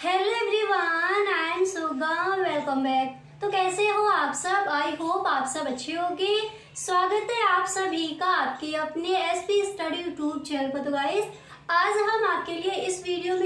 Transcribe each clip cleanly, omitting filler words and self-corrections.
Hello everyone, I am Suga, welcome back. तो कैसे हो आप सब? आई होप आप सब अच्छे होंगे। स्वागत है आप सभी का आपके अपने एसपी स्टडी यूट्यूब चैनल पर। तो गाइस, आज हम आपके लिए इस वीडियो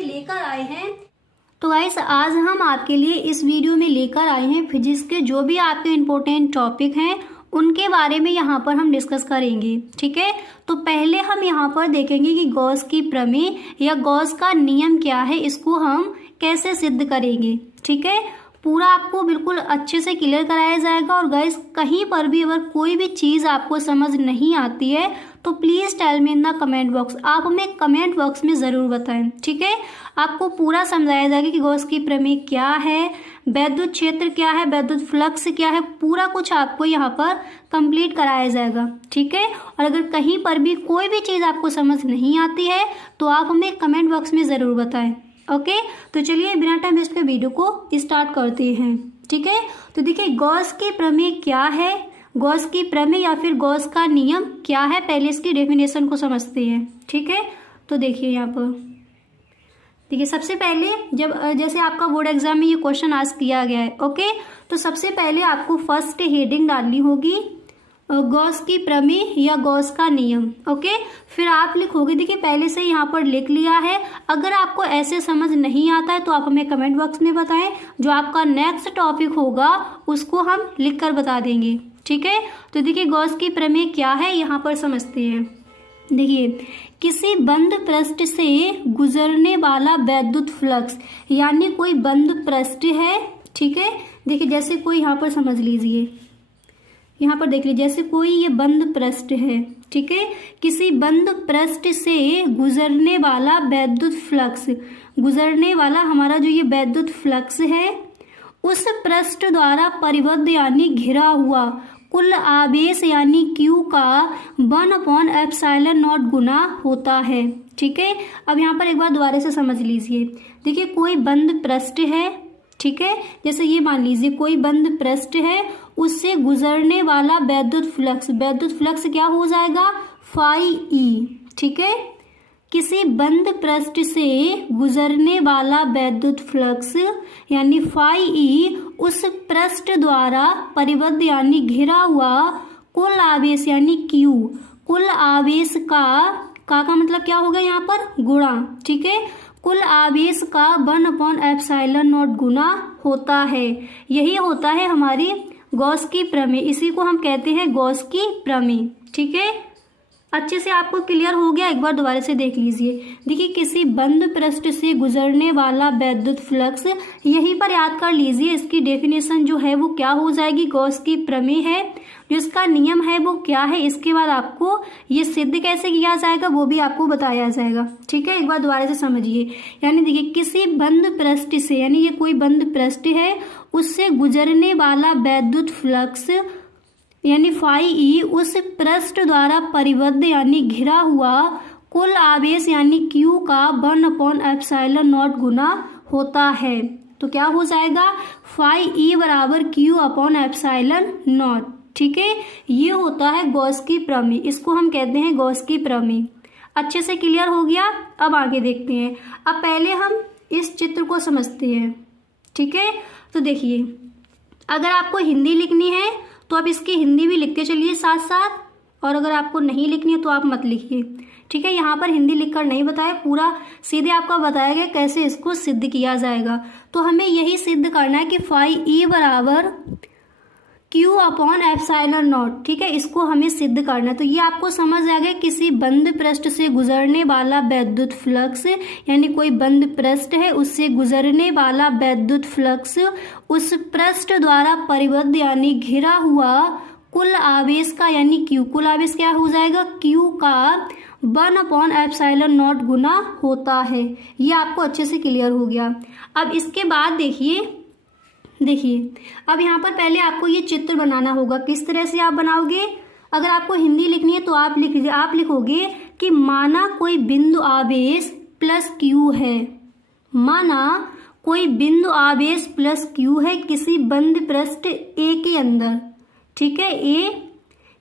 में लेकर आए हैं फिजिक्स के जो भी आपके इम्पोर्टेंट टॉपिक हैं उनके बारे में यहाँ पर हम डिस्कस करेंगे। ठीक है, तो पहले हम यहाँ पर देखेंगे कि गॉस की प्रमेय या गॉस का नियम क्या है, इसको हम कैसे सिद्ध करेंगे। ठीक है, पूरा आपको बिल्कुल अच्छे से क्लियर कराया जाएगा। और गाइस, कहीं पर भी अगर कोई भी चीज़ आपको समझ नहीं आती है तो please tell me in the comment box. आप हमें कमेंट बॉक्स में ज़रूर बताएं। ठीक है, आपको पूरा समझाया जाएगा कि गॉस की प्रमेय क्या है, वैद्युत क्षेत्र क्या है, वैद्युत फ्लक्स क्या है, पूरा कुछ आपको यहाँ पर कंप्लीट कराया जाएगा। ठीक है, और अगर कहीं पर भी कोई भी चीज़ आपको समझ नहीं आती है तो आप हमें कमेंट बॉक्स में ज़रूर बताएं। ओके, तो चलिए बिना टाइम वेस्ट के वीडियो को स्टार्ट करते हैं। ठीक है, तो देखिए गॉस की प्रमेय क्या है, गॉस की प्रमेय या फिर गॉस का नियम क्या है, पहले इसकी डेफिनेशन को समझते हैं। ठीक है, तो देखिए यहाँ पर देखिए सबसे पहले जैसे आपका बोर्ड एग्जाम में ये क्वेश्चन आस्क किया गया है। ओके, तो सबसे पहले आपको फर्स्ट हेडिंग डालनी होगी गॉस की प्रमेय या गॉस का नियम। ओके, फिर आप लिखोगे, देखिए पहले से यहाँ पर लिख लिया है। अगर आपको ऐसे समझ नहीं आता है तो आप हमें कमेंट बॉक्स में बताएं, जो आपका नेक्स्ट टॉपिक होगा उसको हम लिख कर बता देंगे। ठीक है, तो देखिए गॉस की प्रमेय क्या है यहाँ पर समझते हैं। देखिए, किसी बंद पृष्ठ से गुजरने वाला वैद्युत फ्लक्स, यानी कोई बंद पृष्ठ है। ठीक है, देखिए जैसे कोई यहाँ पर समझ लीजिए, यहाँ पर देख लीजिए जैसे कोई ये बंद पृष्ठ है। ठीक है, किसी बंद पृष्ठ से गुजरने वाला वैद्युत फ्लक्स, गुजरने वाला हमारा जो ये वैद्युत फ्लक्स है उस पृष्ठ द्वारा परिबद्ध यानी घिरा हुआ कुल आवेश यानी Q का 1/ε0 गुना होता है। ठीक है, अब यहाँ पर एक बार दोबारा से समझ लीजिए। देखिए कोई बंद पृष्ठ है, ठीक है, जैसे ये मान लीजिए कोई बंद पृष्ठ है, उससे गुजरने वाला वैद्युत फ्लक्स क्या हो जाएगा, फाई ई। ठीक है, किसी बंद पृष्ठ से गुजरने वाला वैद्युत फ्लक्स यानी फाई ई उस पृष्ठ द्वारा परिबद्ध यानी घिरा हुआ कुल आवेश यानी Q, कुल आवेश का मतलब क्या होगा यहाँ पर, गुणा। ठीक है, कुल आवेश का 1/ε0 गुना होता है। यही होता है हमारी गॉस की प्रमेय, इसी को हम कहते हैं गॉस की प्रमेय। ठीक है, अच्छे से आपको क्लियर हो गया, एक बार दोबारा से देख लीजिए। देखिए किसी बंद पृष्ठ से गुजरने वाला वैद्युत फ्लक्स, यहीं पर याद कर लीजिए इसकी डेफिनेशन जो है वो क्या हो जाएगी, गॉस की प्रमेय है। जो इसका नियम है वो क्या है, इसके बाद आपको ये सिद्ध कैसे किया जाएगा वो भी आपको बताया जाएगा। ठीक है, एक बार दोबारा से समझिए। यानी देखिए किसी बंद पृष्ठ से, यानी ये कोई बंद पृष्ठ है, उससे गुजरने वाला वैद्युत फ्लक्स यानी फाई ई उस पृष्ठ द्वारा परिबद्ध यानी घिरा हुआ कुल आवेश यानी Q का 1/ε0 गुना होता है। तो क्या हो जाएगा, फाई ई बराबर Q/ε0। ठीक है, ये होता है गॉस की प्रमेय, इसको हम कहते हैं गॉस की प्रमेय। अच्छे से क्लियर हो गया, अब आगे देखते हैं। अब पहले हम इस चित्र को समझते हैं। ठीक है, तो देखिए अगर आपको हिंदी लिखनी है तो आप इसकी हिंदी भी लिखते चलिए साथ साथ, और अगर आपको नहीं लिखनी है तो आप मत लिखिए। ठीक है, यहाँ पर हिंदी लिखकर नहीं बताया, पूरा सीधे आपका बताया गया कैसे इसको सिद्ध किया जाएगा। तो हमें यही सिद्ध करना है कि फाई ई बराबर Q/ε0। ठीक है, इसको हमें सिद्ध करना है। तो ये आपको समझ आ गया, किसी बंद पृष्ठ से गुजरने वाला वैद्युत फ्लक्स, यानी कोई बंद पृष्ठ है उससे गुजरने वाला वैद्युत फ्लक्स उस पृष्ठ द्वारा परिबद्ध यानी घिरा हुआ कुल आवेश का यानी Q, कुल आवेश क्या हो जाएगा, Q का 1/ε0 गुना होता है। ये आपको अच्छे से क्लियर हो गया। अब इसके बाद देखिए अब यहाँ पर पहले आपको ये चित्र बनाना होगा। किस तरह से आप बनाओगे, अगर आपको हिंदी लिखनी है तो आप लिखोगे कि माना कोई बिंदु आवेश प्लस Q है, माना कोई बिंदु आवेश प्लस Q है किसी बंद पृष्ठ A के अंदर। ठीक है, A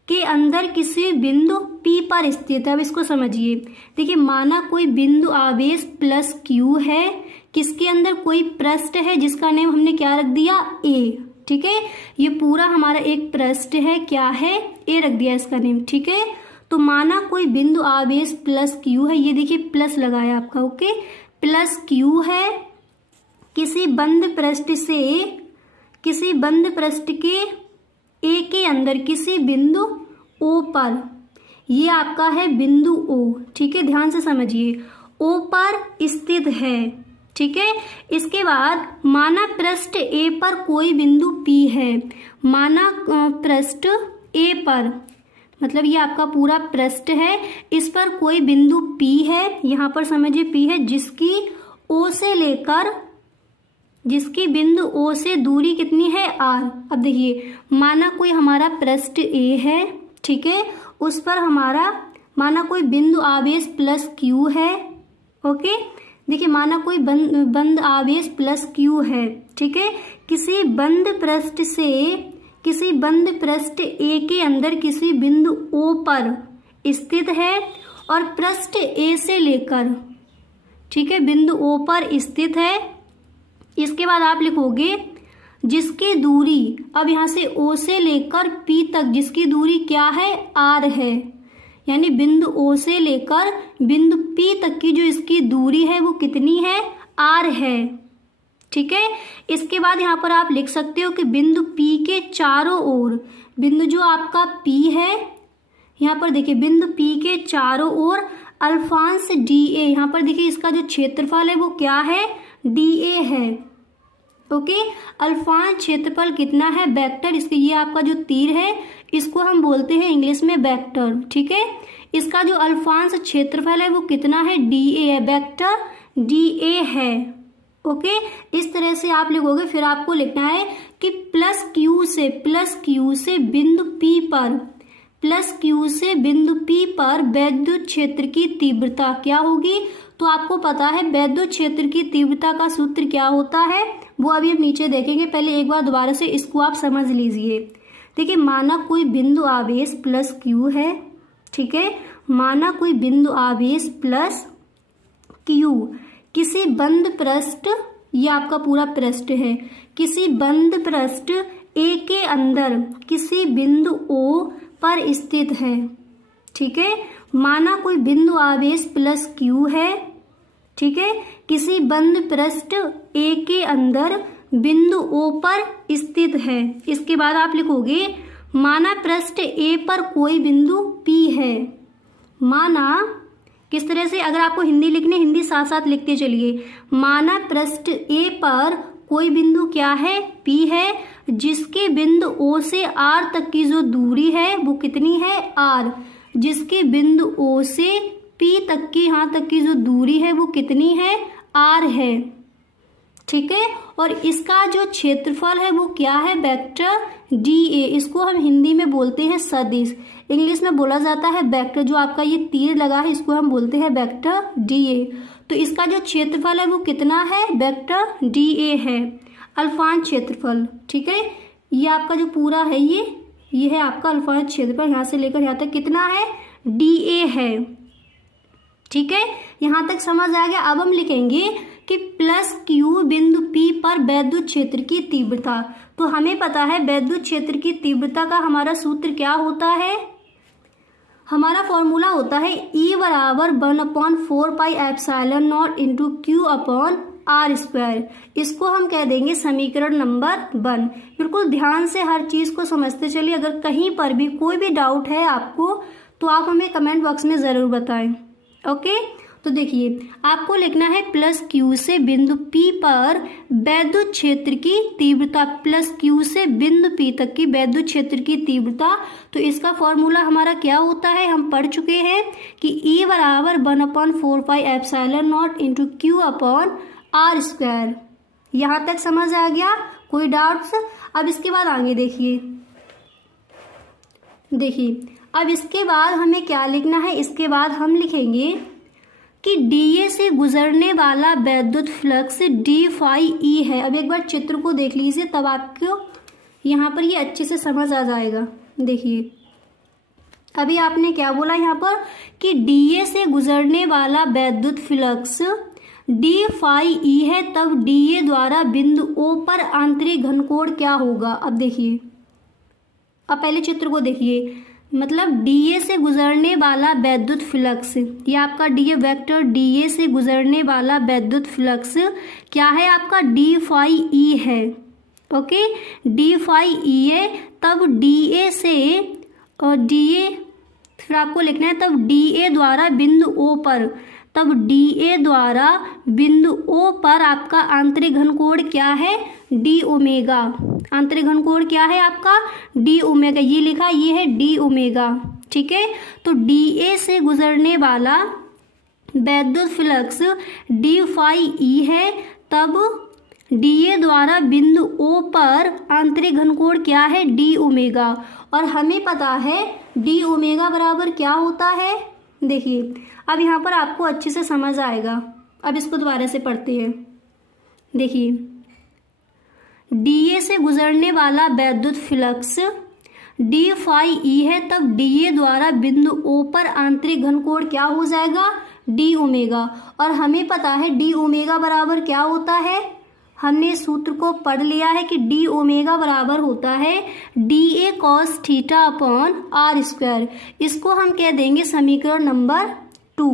के अंदर किसी बिंदु P पर स्थित है। अब इसको समझिए। देखिए, माना कोई बिंदु आवेश प्लस Q है, किसके अंदर, कोई पृष्ठ है जिसका नेम हमने क्या रख दिया, A। ठीक है, ये पूरा हमारा एक पृष्ठ है, क्या है, A रख दिया इसका नेम। ठीक है, तो माना कोई बिंदु आवेश प्लस Q है, ये देखिए प्लस लगाया आपका, ओके, प्लस Q है, किसी बंद पृष्ठ के A के अंदर किसी बिंदु O पर, ये आपका है बिंदु O। ठीक है, ध्यान से समझिए, O पर स्थित है। ठीक है, इसके बाद माना पृष्ठ A पर कोई बिंदु P है। माना पृष्ठ A पर, मतलब ये आपका पूरा पृष्ठ है, इस पर कोई बिंदु P है, यहाँ पर समझिए P है, जिसकी बिंदु O से दूरी कितनी है, R। अब देखिए, माना कोई हमारा पृष्ठ A है, ठीक है, उस पर हमारा माना कोई बिंदु आवेश प्लस Q है, ओके। देखिए, माना कोई बंद आवेश प्लस Q है, ठीक है, किसी बंद पृष्ठ A के अंदर किसी बिंदु O पर स्थित है और पृष्ठ A से लेकर, ठीक है, बिंदु O पर स्थित है। इसके बाद आप लिखोगे जिसकी दूरी, अब यहाँ से O से लेकर P तक जिसकी दूरी क्या है, R है, यानी बिंदु O से लेकर बिंदु P तक की जो इसकी दूरी है वो कितनी है, R है। ठीक है, इसके बाद यहाँ पर आप लिख सकते हो कि बिंदु P के चारों ओर, बिंदु जो आपका P है, यहाँ पर देखिए बिंदु P के चारों ओर अल्फांस DA, यहाँ पर देखिए इसका जो क्षेत्रफल है वो क्या है, DA है, ओके। अल्फांस क्षेत्रफल कितना है, वेक्टर, इसके ये आपका जो तीर है इसको हम बोलते हैं इंग्लिश में वेक्टर। ठीक है, इसका जो अल्फांस क्षेत्रफल है वो कितना है, DA है, वेक्टर DA है, ओके। इस तरह से आप लिखोगे। फिर आपको लिखना है कि प्लस Q से बिंदु P पर वैद्युत क्षेत्र की तीव्रता क्या होगी। तो आपको पता है वैद्युत क्षेत्र की तीव्रता का सूत्र क्या होता है, वो अभी हम नीचे देखेंगे। पहले एक बार दोबारा से इसको आप समझ लीजिए। देखिए, माना कोई बिंदु आवेश प्लस Q है, ठीक है, माना कोई बिंदु आवेश प्लस Q किसी बंद पृष्ठ, ये आपका पूरा पृष्ठ है, किसी बंद पृष्ठ A के अंदर किसी बिंदु O पर स्थित है। ठीक है, माना कोई बिंदु आवेश प्लस Q है, ठीक है, किसी बंद पृष्ठ A के अंदर बिंदु O पर स्थित है। इसके बाद आप लिखोगे माना पृष्ठ A पर कोई बिंदु P है। माना किस तरह से, अगर आपको हिंदी लिखनी, हिंदी साथ साथ लिखते चलिए। माना पृष्ठ A पर कोई बिंदु क्या है, P है, जिसके बिंदु O से R तक की जो दूरी है वो कितनी है, R। जिसके बिंदु O से P तक की, यहाँ तक की जो दूरी है वो कितनी है, R है। ठीक है, और इसका जो क्षेत्रफल है वो क्या है, वेक्टर DA। इसको हम हिंदी में बोलते हैं सदिश, इंग्लिश में बोला जाता है वेक्टर। जो आपका ये तीर लगा है इसको हम बोलते हैं वेक्टर DA। तो इसका जो क्षेत्रफल है वो कितना है, वेक्टर DA है, अल्फांस क्षेत्रफल। ठीक है, ये आपका जो पूरा है ये है आपका अल्फांस क्षेत्रफल, यहाँ से लेकर यहाँ तक कितना है, DA है। ठीक है, यहाँ तक समझ आ गया। अब हम लिखेंगे कि प्लस Q बिंदु P पर वैद्युत क्षेत्र की तीव्रता। तो हमें पता है वैद्युत क्षेत्र की तीव्रता का हमारा सूत्र क्या होता है, हमारा फॉर्मूला होता है E बराबर 1/4πε0 इंटू Q/r²। इसको हम कह देंगे समीकरण नंबर 1। बिल्कुल ध्यान से हर चीज को समझते चलिए। अगर कहीं पर भी कोई भी डाउट है आपको तो आप हमें कमेंट बॉक्स में जरूर बताएं, ओके। तो देखिए, आपको लिखना है प्लस Q से बिंदु P पर वैद्युत क्षेत्र की तीव्रता, प्लस Q से बिंदु P तक की वैद्युत क्षेत्र की तीव्रता। तो इसका फॉर्मूला हमारा क्या होता है, हम पढ़ चुके हैं कि E बराबर 1/4πε0 इंटू Q/r²। यहाँ तक समझ आ गया, कोई डाउट्स। अब इसके बाद आगे देखिए, अब इसके बाद हमें क्या लिखना है, इसके बाद हम लिखेंगे कि DA से गुजरने वाला वैद्युत फ्लक्स d∅e है। अब एक बार चित्र को देख लीजिए, तब आपको यहाँ पर ये अच्छे से समझ आ जाएगा। देखिए, अभी आपने क्या बोला यहाँ पर कि डीए से गुजरने वाला वैद्युत फ्लक्स डी फाई ई है, तब डीए द्वारा बिंदु ओ पर आंतरिक घनकोण क्या होगा। अब देखिए, अब पहले चित्र को देखिए, मतलब डीए से गुजरने वाला वैद्युत फ्लक्स, ये आपका डीए वेक्टर डीए से गुजरने वाला वैद्युत फ्लक्स क्या है आपका डी फाई ई है। ओके, डी फाई ई है, तब डीए से और डीए फिर आपको लिखना है तब डीए द्वारा बिंदु ओ पर, तब डीए द्वारा बिंदु ओ पर आपका आंतरिक घनकोण क्या है डी ओमेगा। आंतरिक घनकोण क्या है आपका डी ओमेगा, ये लिखा ये है डी ओमेगा। ठीक है, तो डीए से गुजरने वाला वैद्युत फ्लक्स डी फाई ई है, तब डीए द्वारा बिंदु ओ पर आंतरिक घनकोण क्या है डी ओमेगा। और हमें पता है डी ओमेगा बराबर क्या होता है। देखिए, अब यहाँ पर आपको अच्छे से समझ आएगा। अब इसको दोबारा से पढ़ते हैं। देखिए, डीए से गुजरने वाला वैद्युत फ्लक्स डी फाई ई है, तब डीए द्वारा बिंदु ओ पर आंतरिक घनकोण क्या हो जाएगा डी ओमेगा। और हमें पता है डी ओमेगा बराबर क्या होता है, हमने इस सूत्र को पढ़ लिया है कि डी ओमेगा बराबर होता है D A cos theta upon R square. इसको हम कह देंगे समीकरण नंबर 2।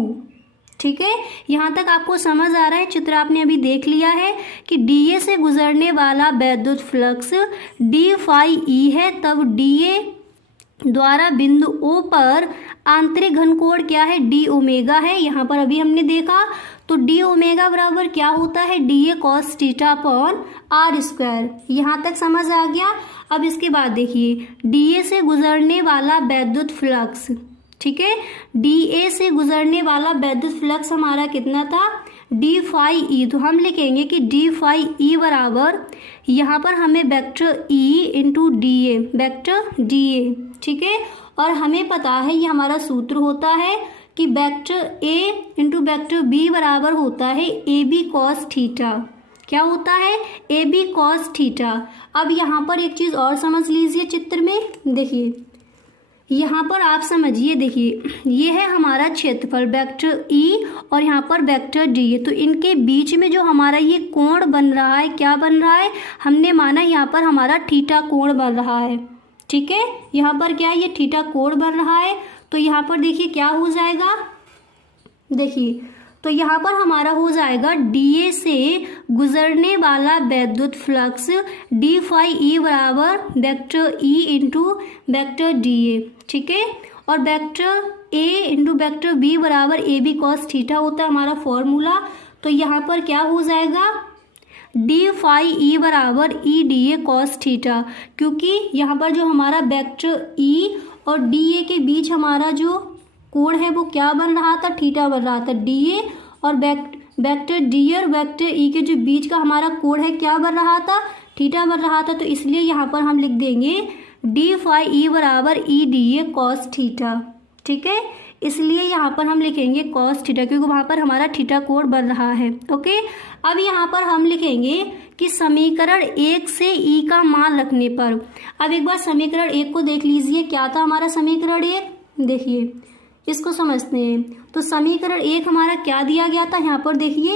ठीक है, यहाँ तक आपको समझ आ रहा है। चित्र आपने अभी देख लिया है कि डीए से गुजरने वाला वैद्युत फ्लक्स डी फाई ई है, तब डीए द्वारा बिंदु ओ पर आंतरिक घनकोण क्या है डी ओमेगा है। यहाँ पर अभी हमने देखा तो डी ओमेगा बराबर क्या होता है D A cos theta upon R square. यहाँ तक समझ आ गया। अब इसके बाद देखिए, डीए से गुजरने वाला वैद्युत फ्लक्स, ठीक है, डीए से गुजरने वाला वैद्युत फ्लक्स हमारा कितना था डी फाई ई। तो हम लिखेंगे कि डी फाई ई बराबर, यहाँ पर हमें vector E into D A, vector D A. ठीक है, और हमें पता है ये हमारा सूत्र होता है कि vector A into vector B बराबर होता है ए बी कॉस थीटा। क्या होता है ए बी कॉस थीटा। अब यहाँ पर एक चीज़ और समझ लीजिए चित्र में। देखिए, यहाँ पर आप समझिए, देखिए ये है हमारा क्षेत्रफल वेक्टर ई और यहाँ पर वेक्टर डी है। तो इनके बीच में जो हमारा ये कोण बन रहा है, क्या बन रहा है, हमने माना यहाँ पर हमारा थीटा कोण बन रहा है। ठीक है, यहाँ पर क्या है ये थीटा कोण बन रहा है। तो यहाँ पर देखिए क्या हो जाएगा, देखिए तो यहाँ पर हमारा हो जाएगा डीए से गुजरने वाला वैद्युत फ्लक्स डी फाई ई बराबर vector E into vector D A. ठीक है, और vector A into vector B बराबर ए बी कॉस थीटा होता है हमारा फॉर्मूला। तो यहाँ पर क्या हो जाएगा डी फाई ई बराबर E D A cos theta, क्योंकि यहाँ पर जो हमारा वेक्टर ई और डी ए के बीच हमारा जो कोण है वो क्या बन रहा था थीटा बन रहा था। डी ए और वेक्टर डी और वेक्टर ई के जो बीच का हमारा कोण है क्या बन रहा था थीटा बन रहा था। तो इसलिए यहाँ पर हम लिख देंगे डी फाई ई बराबर E D A cos theta. ठीक है, इसलिए यहाँ पर हम लिखेंगे कॉस थीटा क्योंकि वहाँ पर हमारा थीटा कोण बन रहा है। ओके, अब यहाँ पर हम लिखेंगे कि समीकरण 1 से ई का मान रखने पर। अब एक बार समीकरण 1 को देख लीजिए, क्या था हमारा समीकरण 1। देखिए इसको समझते हैं। तो समीकरण 1 हमारा क्या दिया गया था, यहाँ पर देखिए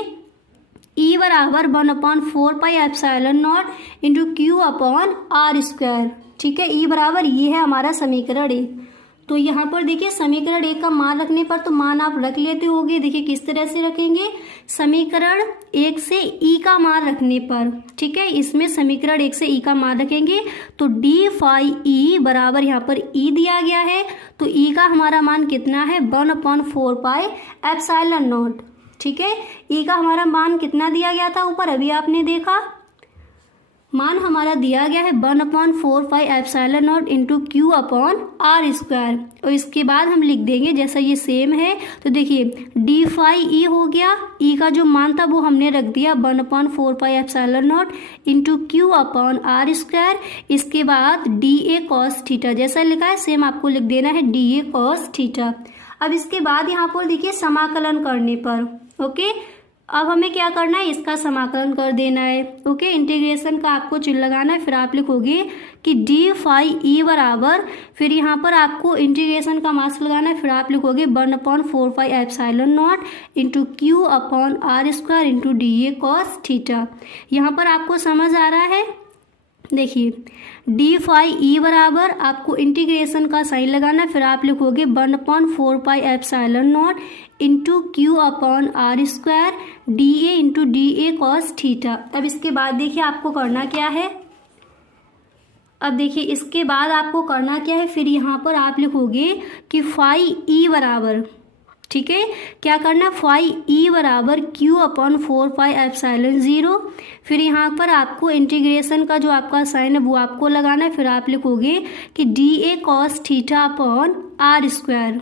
ई बराबर 1/4 pi epsilon not into Q upon R square. ठीक है, ई बराबर ये है हमारा समीकरण 1। तो यहाँ पर देखिए समीकरण 1 का मान रखने पर तो मान आप रख लेते होंगे। देखिए किस तरह से रखेंगे, समीकरण 1 से ई का मान रखने पर। ठीक है, इसमें समीकरण 1 से ई का मान रखेंगे तो डी फाई ई बराबर यहाँ पर ई दिया गया है। तो ई का हमारा मान कितना है 1/4 पाई एप्सिलॉन नॉट। ठीक है, ई का हमारा मान कितना दिया गया था ऊपर, अभी आपने देखा मान हमारा दिया गया है 1/4 pi epsilon not into Q upon R square. और इसके बाद हम लिख देंगे जैसा ये सेम है। तो देखिए डी फाई ई हो गया, ई का जो मान था वो हमने रख दिया 1/4 pi epsilon not into Q upon R square. इसके बाद डी ए कॉस थीटा जैसा लिखा है सेम आपको लिख देना है डी ए कॉस थीटा। अब इसके बाद यहाँ पर देखिए समाकलन करने पर, ओके, अब हमें क्या करना है, इसका समाकलन कर देना है। ओके, इंटीग्रेशन का आपको चिन्ह लगाना है, फिर आप लिखोगे कि डी फाई ई बराबर, फिर यहाँ पर आपको इंटीग्रेशन का मास लगाना है, फिर आप लिखोगे 1/4 epsilon not into Q upon R square into D A cos theta. यहाँ पर आपको समझ आ रहा है, देखिए डी फाई ई बराबर आपको इंटीग्रेशन का साइन लगाना, फिर आप लिखोगे 1/4 epsilon not into Q upon R square D A into D A cos theta. अब इसके बाद देखिए आपको करना क्या है, अब देखिए इसके बाद आपको करना क्या है, फिर यहाँ पर आप लिखोगे कि फाई ई बराबर, ठीक है, क्या करना, फाई ई बराबर क्यू अपॉन 4 एप्सिलॉन 0। फिर यहाँ पर आपको इंटीग्रेशन का जो आपका साइन है वो आपको लगाना है, फिर आप लिखोगे कि D A cos theta upon R square.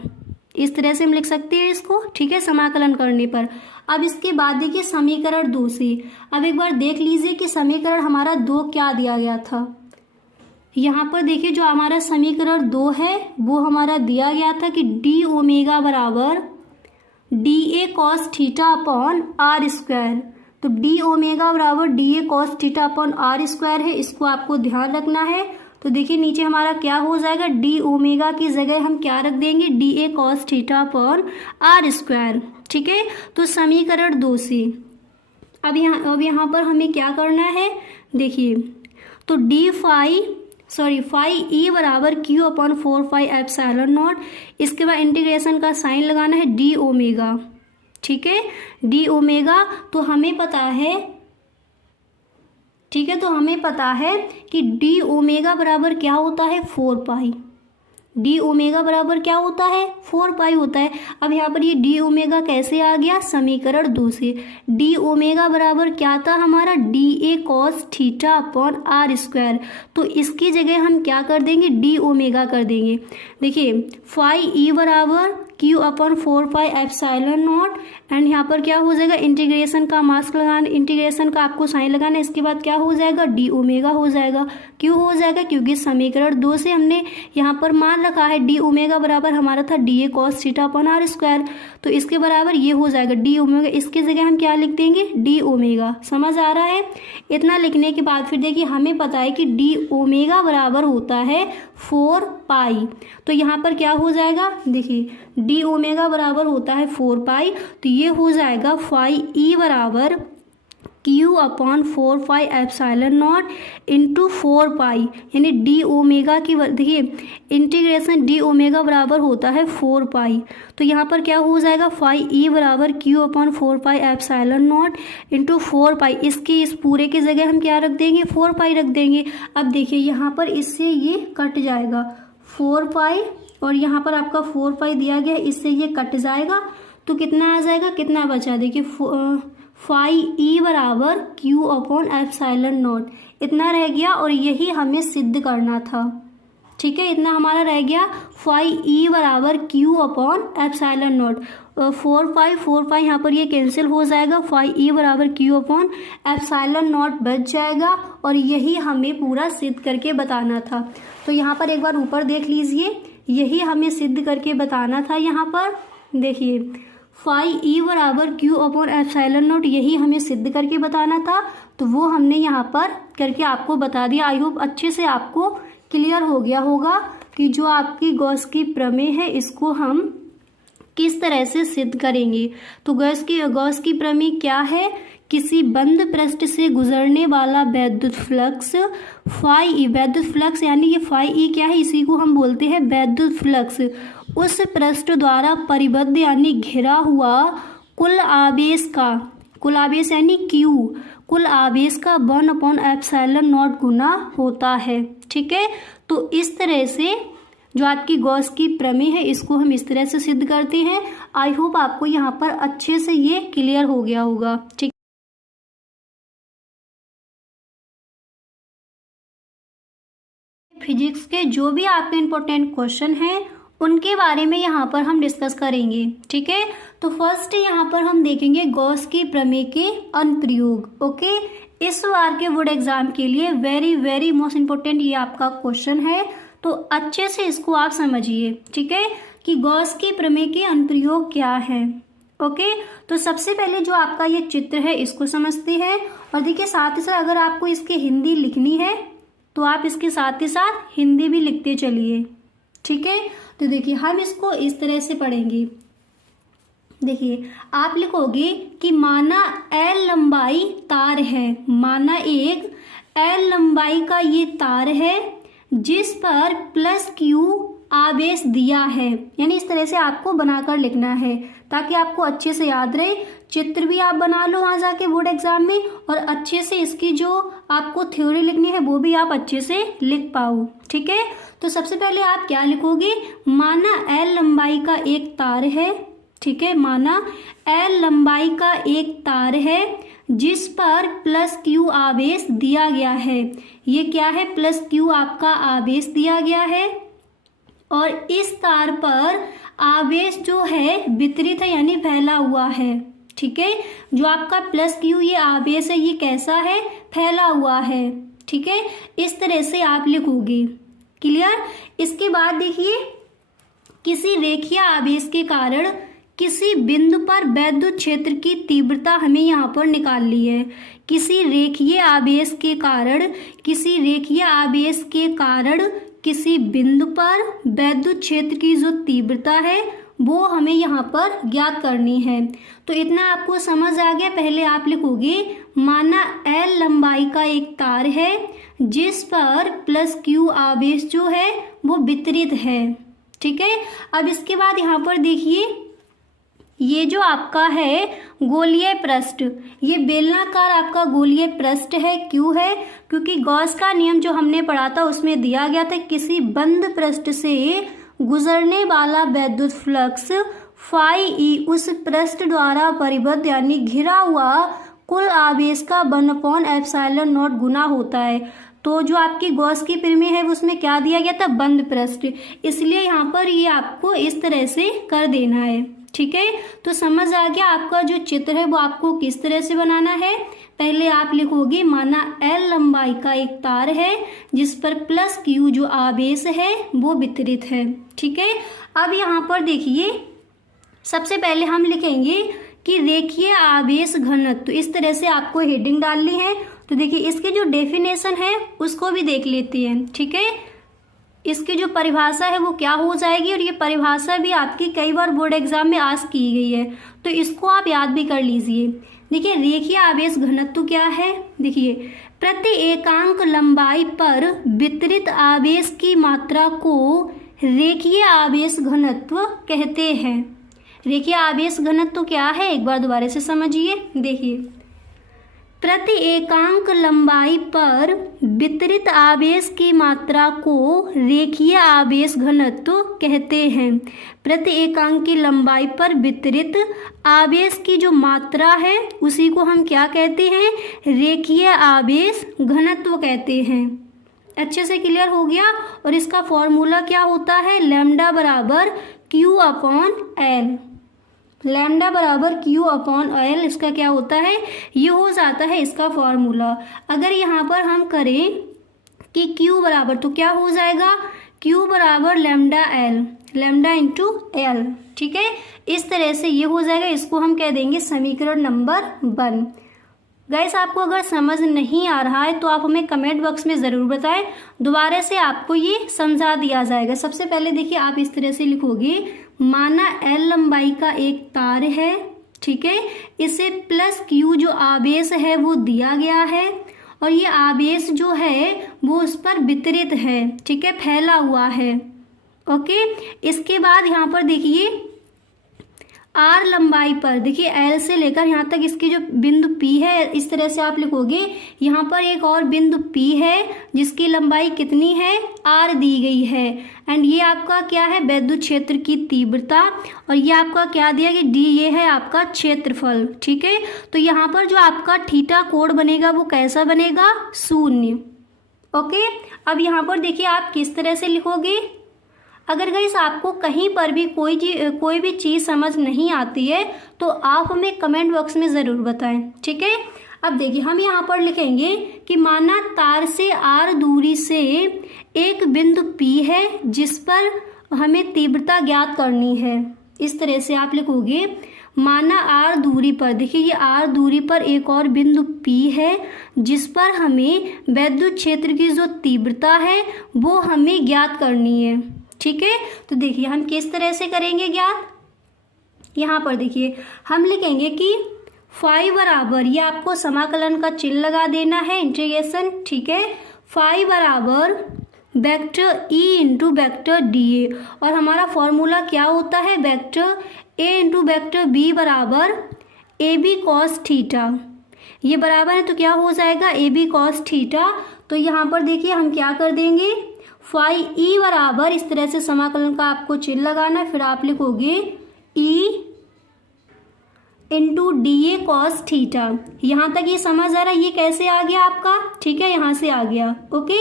इस तरह से हम लिख सकते हैं इसको, ठीक है, समाकलन करने पर। अब इसके बाद देखिए समीकरण 2 से, अब एक बार देख लीजिए कि समीकरण हमारा 2 क्या दिया गया था। यहाँ पर देखिए जो हमारा समीकरण 2 है वो हमारा दिया गया था कि डी ओमेगा बराबर D A cos theta upon R square. तो डी ओमेगा बराबर D A cos theta upon R square है, इसको आपको ध्यान रखना है। तो देखिए नीचे हमारा क्या हो जाएगा, डी ओमेगा की जगह हम क्या रख देंगे, D A cos theta upon R square, ठीक है। तो समीकरण 2 से अब यहाँ पर हमें क्या करना है, देखिए तो फाई ई बराबर क्यू अपॉन 4 एप्सिलॉन नॉट, इसके बाद इंटीग्रेशन का साइन लगाना है डी ओमेगा, ठीक है, डी ओमेगा। तो हमें पता है, ठीक है, तो हमें पता है कि डी ओमेगा बराबर क्या होता है, 4 पाई। डी ओमेगा बराबर क्या होता है, 4 पाई होता है। अब यहाँ पर ये डी ओमेगा कैसे आ गया, समीकरण 2 से। डी ओमेगा बराबर क्या था हमारा, D A cos theta upon R square. तो इसकी जगह हम क्या कर देंगे, डी ओमेगा कर देंगे। देखिए फाई ई बराबर Q upon 4 epsilon not, and यहाँ पर क्या हो जाएगा, इंटीग्रेशन का मास्क लगाना, इंटीग्रेशन का आपको साइन लगाना, इसके बाद क्या हो जाएगा, डी ओमेगा हो जाएगा। क्यों हो जाएगा, क्योंकि समीकरण 2 से हमने यहाँ पर मान रखा है डी ओमेगा बराबर हमारा था D A cos theta upon R square. तो इसके बराबर ये हो जाएगा डी ओमेगा, इसकी जगह हम क्या लिख देंगे, डी ओमेगा। समझ आ रहा है। इतना लिखने के बाद फिर देखिए हमें पता है कि डी ओमेगा बराबर होता है 4 पाई। तो यहाँ पर क्या हो जाएगा, देखिए डी ओमेगा बराबर होता है 4 पाई, तो ये हो जाएगा फाई ई बराबर Q upon 4 epsilon not into 4 पाई, यानी डी ओमेगा की, देखिए इंटीग्रेशन डी ओमेगा बराबर होता है 4 पाई। तो यहाँ पर क्या हो जाएगा, फाई ई बराबर Q upon 4 epsilon not into 4 पाई, इसकी इस पूरे की जगह हम क्या रख देंगे, 4 पाई रख देंगे। अब देखिए यहाँ पर इससे ये कट जाएगा 4 पाई, और यहाँ पर आपका 4 पाई दिया गया है, इससे ये कट जाएगा। तो कितना आ जाएगा, कितना बचा, देखिए फाई ई बराबर क्यू अपॉन एप्सिलॉन नॉट, इतना रह गया, और यही हमें सिद्ध करना था, ठीक है, इतना हमारा रह गया। फाई ई बराबर क्यू अपॉन एप्सिलॉन नॉट, 4 पाई यहाँ पर ये कैंसिल हो जाएगा, फाई ई बराबर क्यू अपॉन एप्सिलॉन नॉट बच जाएगा, और यही हमें पूरा सिद्ध करके बताना था। तो यहाँ पर एक बार ऊपर देख लीजिए, यही हमें सिद्ध करके बताना था। यहाँ पर देखिए फाई ई बराबर क्यू अपॉन एप्सिलॉन नॉट, यही हमें सिद्ध करके बताना था, तो वो हमने यहाँ पर करके आपको बता दिया। आई होप अच्छे से आपको क्लियर हो गया होगा कि जो आपकी गॉस की प्रमेय है इसको हम किस तरह से सिद्ध करेंगे। तो गॉस की प्रमेय क्या है, किसी बंद पृष्ठ से गुजरने वाला वैद्युत फ्लक्स फाई ई, वैद्युत फ्लक्स यानी ये फाई ई क्या है, इसी को हम बोलते हैं वैद्युत फ्लक्स, उस पृष्ठ द्वारा परिबद्ध यानी घिरा हुआ कुल आवेश का, कुल आवेश यानी क्यू, कुल आवेश का 1/एप्सिलॉन नॉट गुना होता है, ठीक है। तो इस तरह से जो आपकी गॉस की प्रमेय है इसको हम इस तरह से सिद्ध करते हैं। आई होप आपको यहाँ पर अच्छे से ये क्लियर हो गया होगा, ठीक। फिजिक्स के जो भी आपके इम्पोर्टेंट क्वेश्चन हैं उनके बारे में यहाँ पर हम डिस्कस करेंगे, ठीक है। तो फर्स्ट यहाँ पर हम देखेंगे गॉस की प्रमेय के अनुप्रयोग। ओके, इस बार के बोर्ड एग्जाम के लिए वेरी वेरी मोस्ट इम्पोर्टेंट ये आपका क्वेश्चन है, तो अच्छे से इसको आप समझिए, ठीक है, कि गॉस की प्रमेय के अनुप्रयोग क्या है। ओके, तो सबसे पहले जो आपका ये चित्र है इसको समझते हैं। और देखिए साथ ही साथ अगर आपको इसकी हिंदी लिखनी है तो आप इसके साथ ही साथ हिंदी भी लिखते चलिए, ठीक है। तो देखिए हम इसको इस तरह से पढ़ेंगे। देखिए आप लिखोगे कि माना L लंबाई तार है, माना एक L लंबाई का ये तार है जिस पर +Q आवेश दिया है, यानी इस तरह से आपको बनाकर लिखना है ताकि आपको अच्छे से याद रहे। चित्र भी आप बना लो वहाँ जाके बोर्ड एग्जाम में, और अच्छे से इसकी जो आपको थ्योरी लिखनी है वो भी आप अच्छे से लिख पाओ, ठीक है। तो सबसे पहले आप क्या लिखोगे, माना L लंबाई का एक तार है, ठीक है, माना L लंबाई का एक तार है जिस पर +Q आवेश दिया गया है। ये क्या है, +Q आपका आवेश दिया गया है और इस तार पर आवेश जो है वितरित है यानी फैला हुआ है, ठीक है। जो आपका +Q ये आवेश है ये कैसा है, फैला हुआ है, ठीक है। इस तरह से आप लिखोगे, क्लियर। इसके बाद देखिए किसी रेखीय आवेश के कारण किसी बिंदु पर वैद्युत क्षेत्र की तीव्रता हमें यहाँ पर निकालनी है। किसी रेखीय आवेश के कारण, किसी रेखीय आवेश के कारण किसी बिंदु पर वैद्युत क्षेत्र की जो तीव्रता है वो हमें यहाँ पर ज्ञात करनी है। तो इतना आपको समझ आ गया। पहले आप लिखोगे माना L लंबाई का एक तार है जिस पर +Q आवेश जो है वो वितरित है, ठीक है। अब इसके बाद यहाँ पर देखिए ये जो आपका है गोलीय पृष्ठ, ये बेलनाकार आपका गोलीय पृष्ठ है। क्यों है, क्योंकि गॉस का नियम जो हमने पढ़ा था उसमें दिया गया था किसी बंद पृष्ठ से गुजरने वाला वैद्युत फ्लक्स φe उस पृष्ठ द्वारा परिबद्ध यानी घिरा हुआ कुल आवेश का 1/ε0 गुना होता है। तो जो आपकी गॉस की प्रमेय है उसमें क्या दिया गया था, बंद पृष्ठ, इसलिए यहाँ पर ये आपको इस तरह से कर देना है, ठीक है। तो समझ आ गया आपका जो चित्र है वो आपको किस तरह से बनाना है। पहले आप लिखोगे माना L लंबाई का एक तार है जिस पर +Q जो आवेश है वो वितरित है, ठीक है। अब यहाँ पर देखिए सबसे पहले हम लिखेंगे कि रेखीय आवेश घनत्व, तो इस तरह से आपको हेडिंग डालनी है। तो देखिए इसकी जो डेफिनेशन है उसको भी देख लेते हैं, ठीक है। इसकी जो परिभाषा है वो क्या हो जाएगी, और ये परिभाषा भी आपकी कई बार बोर्ड एग्जाम में आस्क की गई है तो इसको आप याद भी कर लीजिए। देखिए रेखीय आवेश घनत्व क्या है, देखिए प्रति एकांक लंबाई पर वितरित आवेश की मात्रा को रेखीय आवेश घनत्व कहते हैं। रेखीय आवेश घनत्व क्या है, एक बार दोबारा से समझिए। देखिए प्रति एकांक लंबाई पर वितरित आवेश की मात्रा को रेखीय आवेश घनत्व कहते हैं। प्रति एकांक की लंबाई पर वितरित आवेश की जो मात्रा है उसी को हम क्या कहते हैं, रेखीय आवेश घनत्व कहते हैं। अच्छे से क्लियर हो गया। और इसका फॉर्मूला क्या होता है, लैम्डा बराबर Q/L, लैम्डा बराबर Q/L इसका क्या होता है, ये हो जाता है इसका फॉर्मूला। अगर यहाँ पर हम करें कि Q बराबर, तो क्या हो जाएगा, Q बराबर lambda L, lambda into L, ठीक है। इस तरह से ये हो जाएगा, इसको हम कह देंगे समीकरण नंबर 1। गाइस आपको अगर समझ नहीं आ रहा है तो आप हमें कमेंट बॉक्स में ज़रूर बताएं, दोबारा से आपको ये समझा दिया जाएगा। सबसे पहले देखिए आप इस तरह से लिखोगे माना L लंबाई का एक तार है, ठीक है, इसे +Q जो आवेश है वो दिया गया है और ये आवेश जो है वो उस पर वितरित है, ठीक है, फैला हुआ है। ओके, इसके बाद यहाँ पर देखिए R लंबाई पर, देखिए L से लेकर यहाँ तक इसकी जो बिंदु P है इस तरह से आप लिखोगे। यहाँ पर एक और बिंदु P है जिसकी लंबाई कितनी है, R दी गई है। एंड ये आपका क्या है, वैद्युत क्षेत्र की तीव्रता, और ये आपका क्या दिया गया, D, ये है आपका क्षेत्रफल, ठीक है। तो यहाँ पर जो आपका थीटा कोण बनेगा वो कैसा बनेगा, 0। ओके, अब यहाँ पर देखिए आप किस तरह से लिखोगे। अगर गाइस आपको कहीं पर भी कोई भी चीज़ समझ नहीं आती है तो आप हमें कमेंट बॉक्स में ज़रूर बताएं, ठीक है। अब देखिए हम यहाँ पर लिखेंगे कि माना तार से R दूरी से एक बिंदु P है जिस पर हमें तीव्रता ज्ञात करनी है। इस तरह से आप लिखोगे माना r दूरी पर, देखिए ये r दूरी पर एक और बिंदु P है जिस पर हमें वैद्युत क्षेत्र की जो तीव्रता है वो हमें ज्ञात करनी है। ठीक है, तो देखिए हम किस तरह से करेंगे ज्ञात। यहाँ पर देखिए हम लिखेंगे कि फाई बराबर, ये आपको समाकलन का चिन्ह लगा देना है, इंटीग्रेशन। ठीक है, फाई बराबर vector E into vector DA, और हमारा फॉर्मूला क्या होता है, vector A into vector B बराबर AB कॉस थीटा। ये बराबर है तो क्या हो जाएगा, AB कॉस थीटा। तो यहाँ पर देखिए हम क्या कर देंगे, फाई E बराबर, इस तरह से समाकलन का आपको चिन्ह लगाना, फिर आप लिखोगे E into DA cos theta. यहाँ तक ये समझ आ रहा है, ये कैसे आ गया आपका, ठीक है, यहाँ से आ गया। ओके,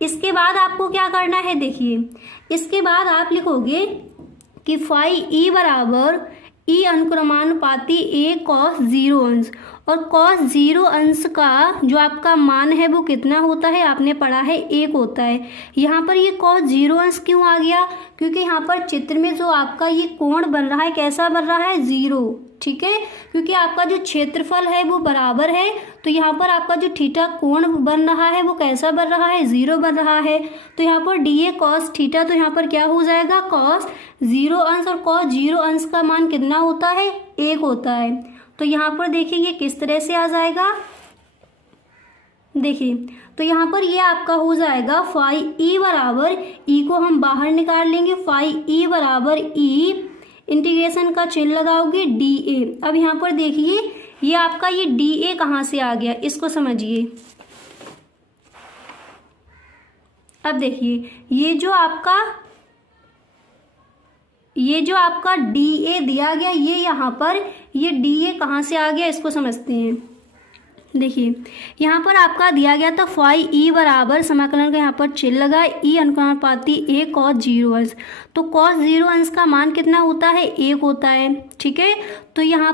इसके बाद आपको क्या करना है, देखिए इसके बाद आप लिखोगे कि फाई E बराबर E अनुक्रमानुपाती A कॉस 0 अंश, और कॉस 0 अंश का जो आपका मान है वो कितना होता है, आपने पढ़ा है 1 होता है। यहाँ पर ये कॉस 0 अंश क्यों आ गया, क्योंकि यहाँ पर चित्र में जो आपका ये कोण बन रहा है कैसा बन रहा है, 0। ठीक है, क्योंकि आपका जो क्षेत्रफल है वो बराबर है, तो यहाँ पर आपका जो थीटा कोण बन रहा है वो कैसा बन रहा है, 0 बन रहा है। तो यहाँ पर DA कॉस थीटा, तो यहाँ पर क्या हो जाएगा, कॉस 0 अंश, और कॉस 0 अंश का मान कितना होता है, 1 होता है। तो यहाँ पर देखिए ये किस तरह से आ जाएगा, देखिए तो यहाँ पर ये आपका हो जाएगा फाई E बराबर, E को हम बाहर निकाल लेंगे, फाई E बराबर E इंटीग्रेशन का चिन्ह लगाओगे DA। अब यहाँ पर देखिए ये आपका ये DA कहाँ से आ गया, इसको समझिए। अब देखिए ये जो आपका DA दिया गया, ये यहाँ पर ये DA कहाँ से आ गया, इसको समझते हैं। देखिए यहाँ पर आपका दिया गया था फाई E बराबर, समाकलन का यहाँ पर चिन्ह लगा, E अनुक्रमानुपाती A कॉस 0 अंश, तो कॉस 0 अंश का मान कितना होता है, 1 होता है। ठीक है, तो यहाँ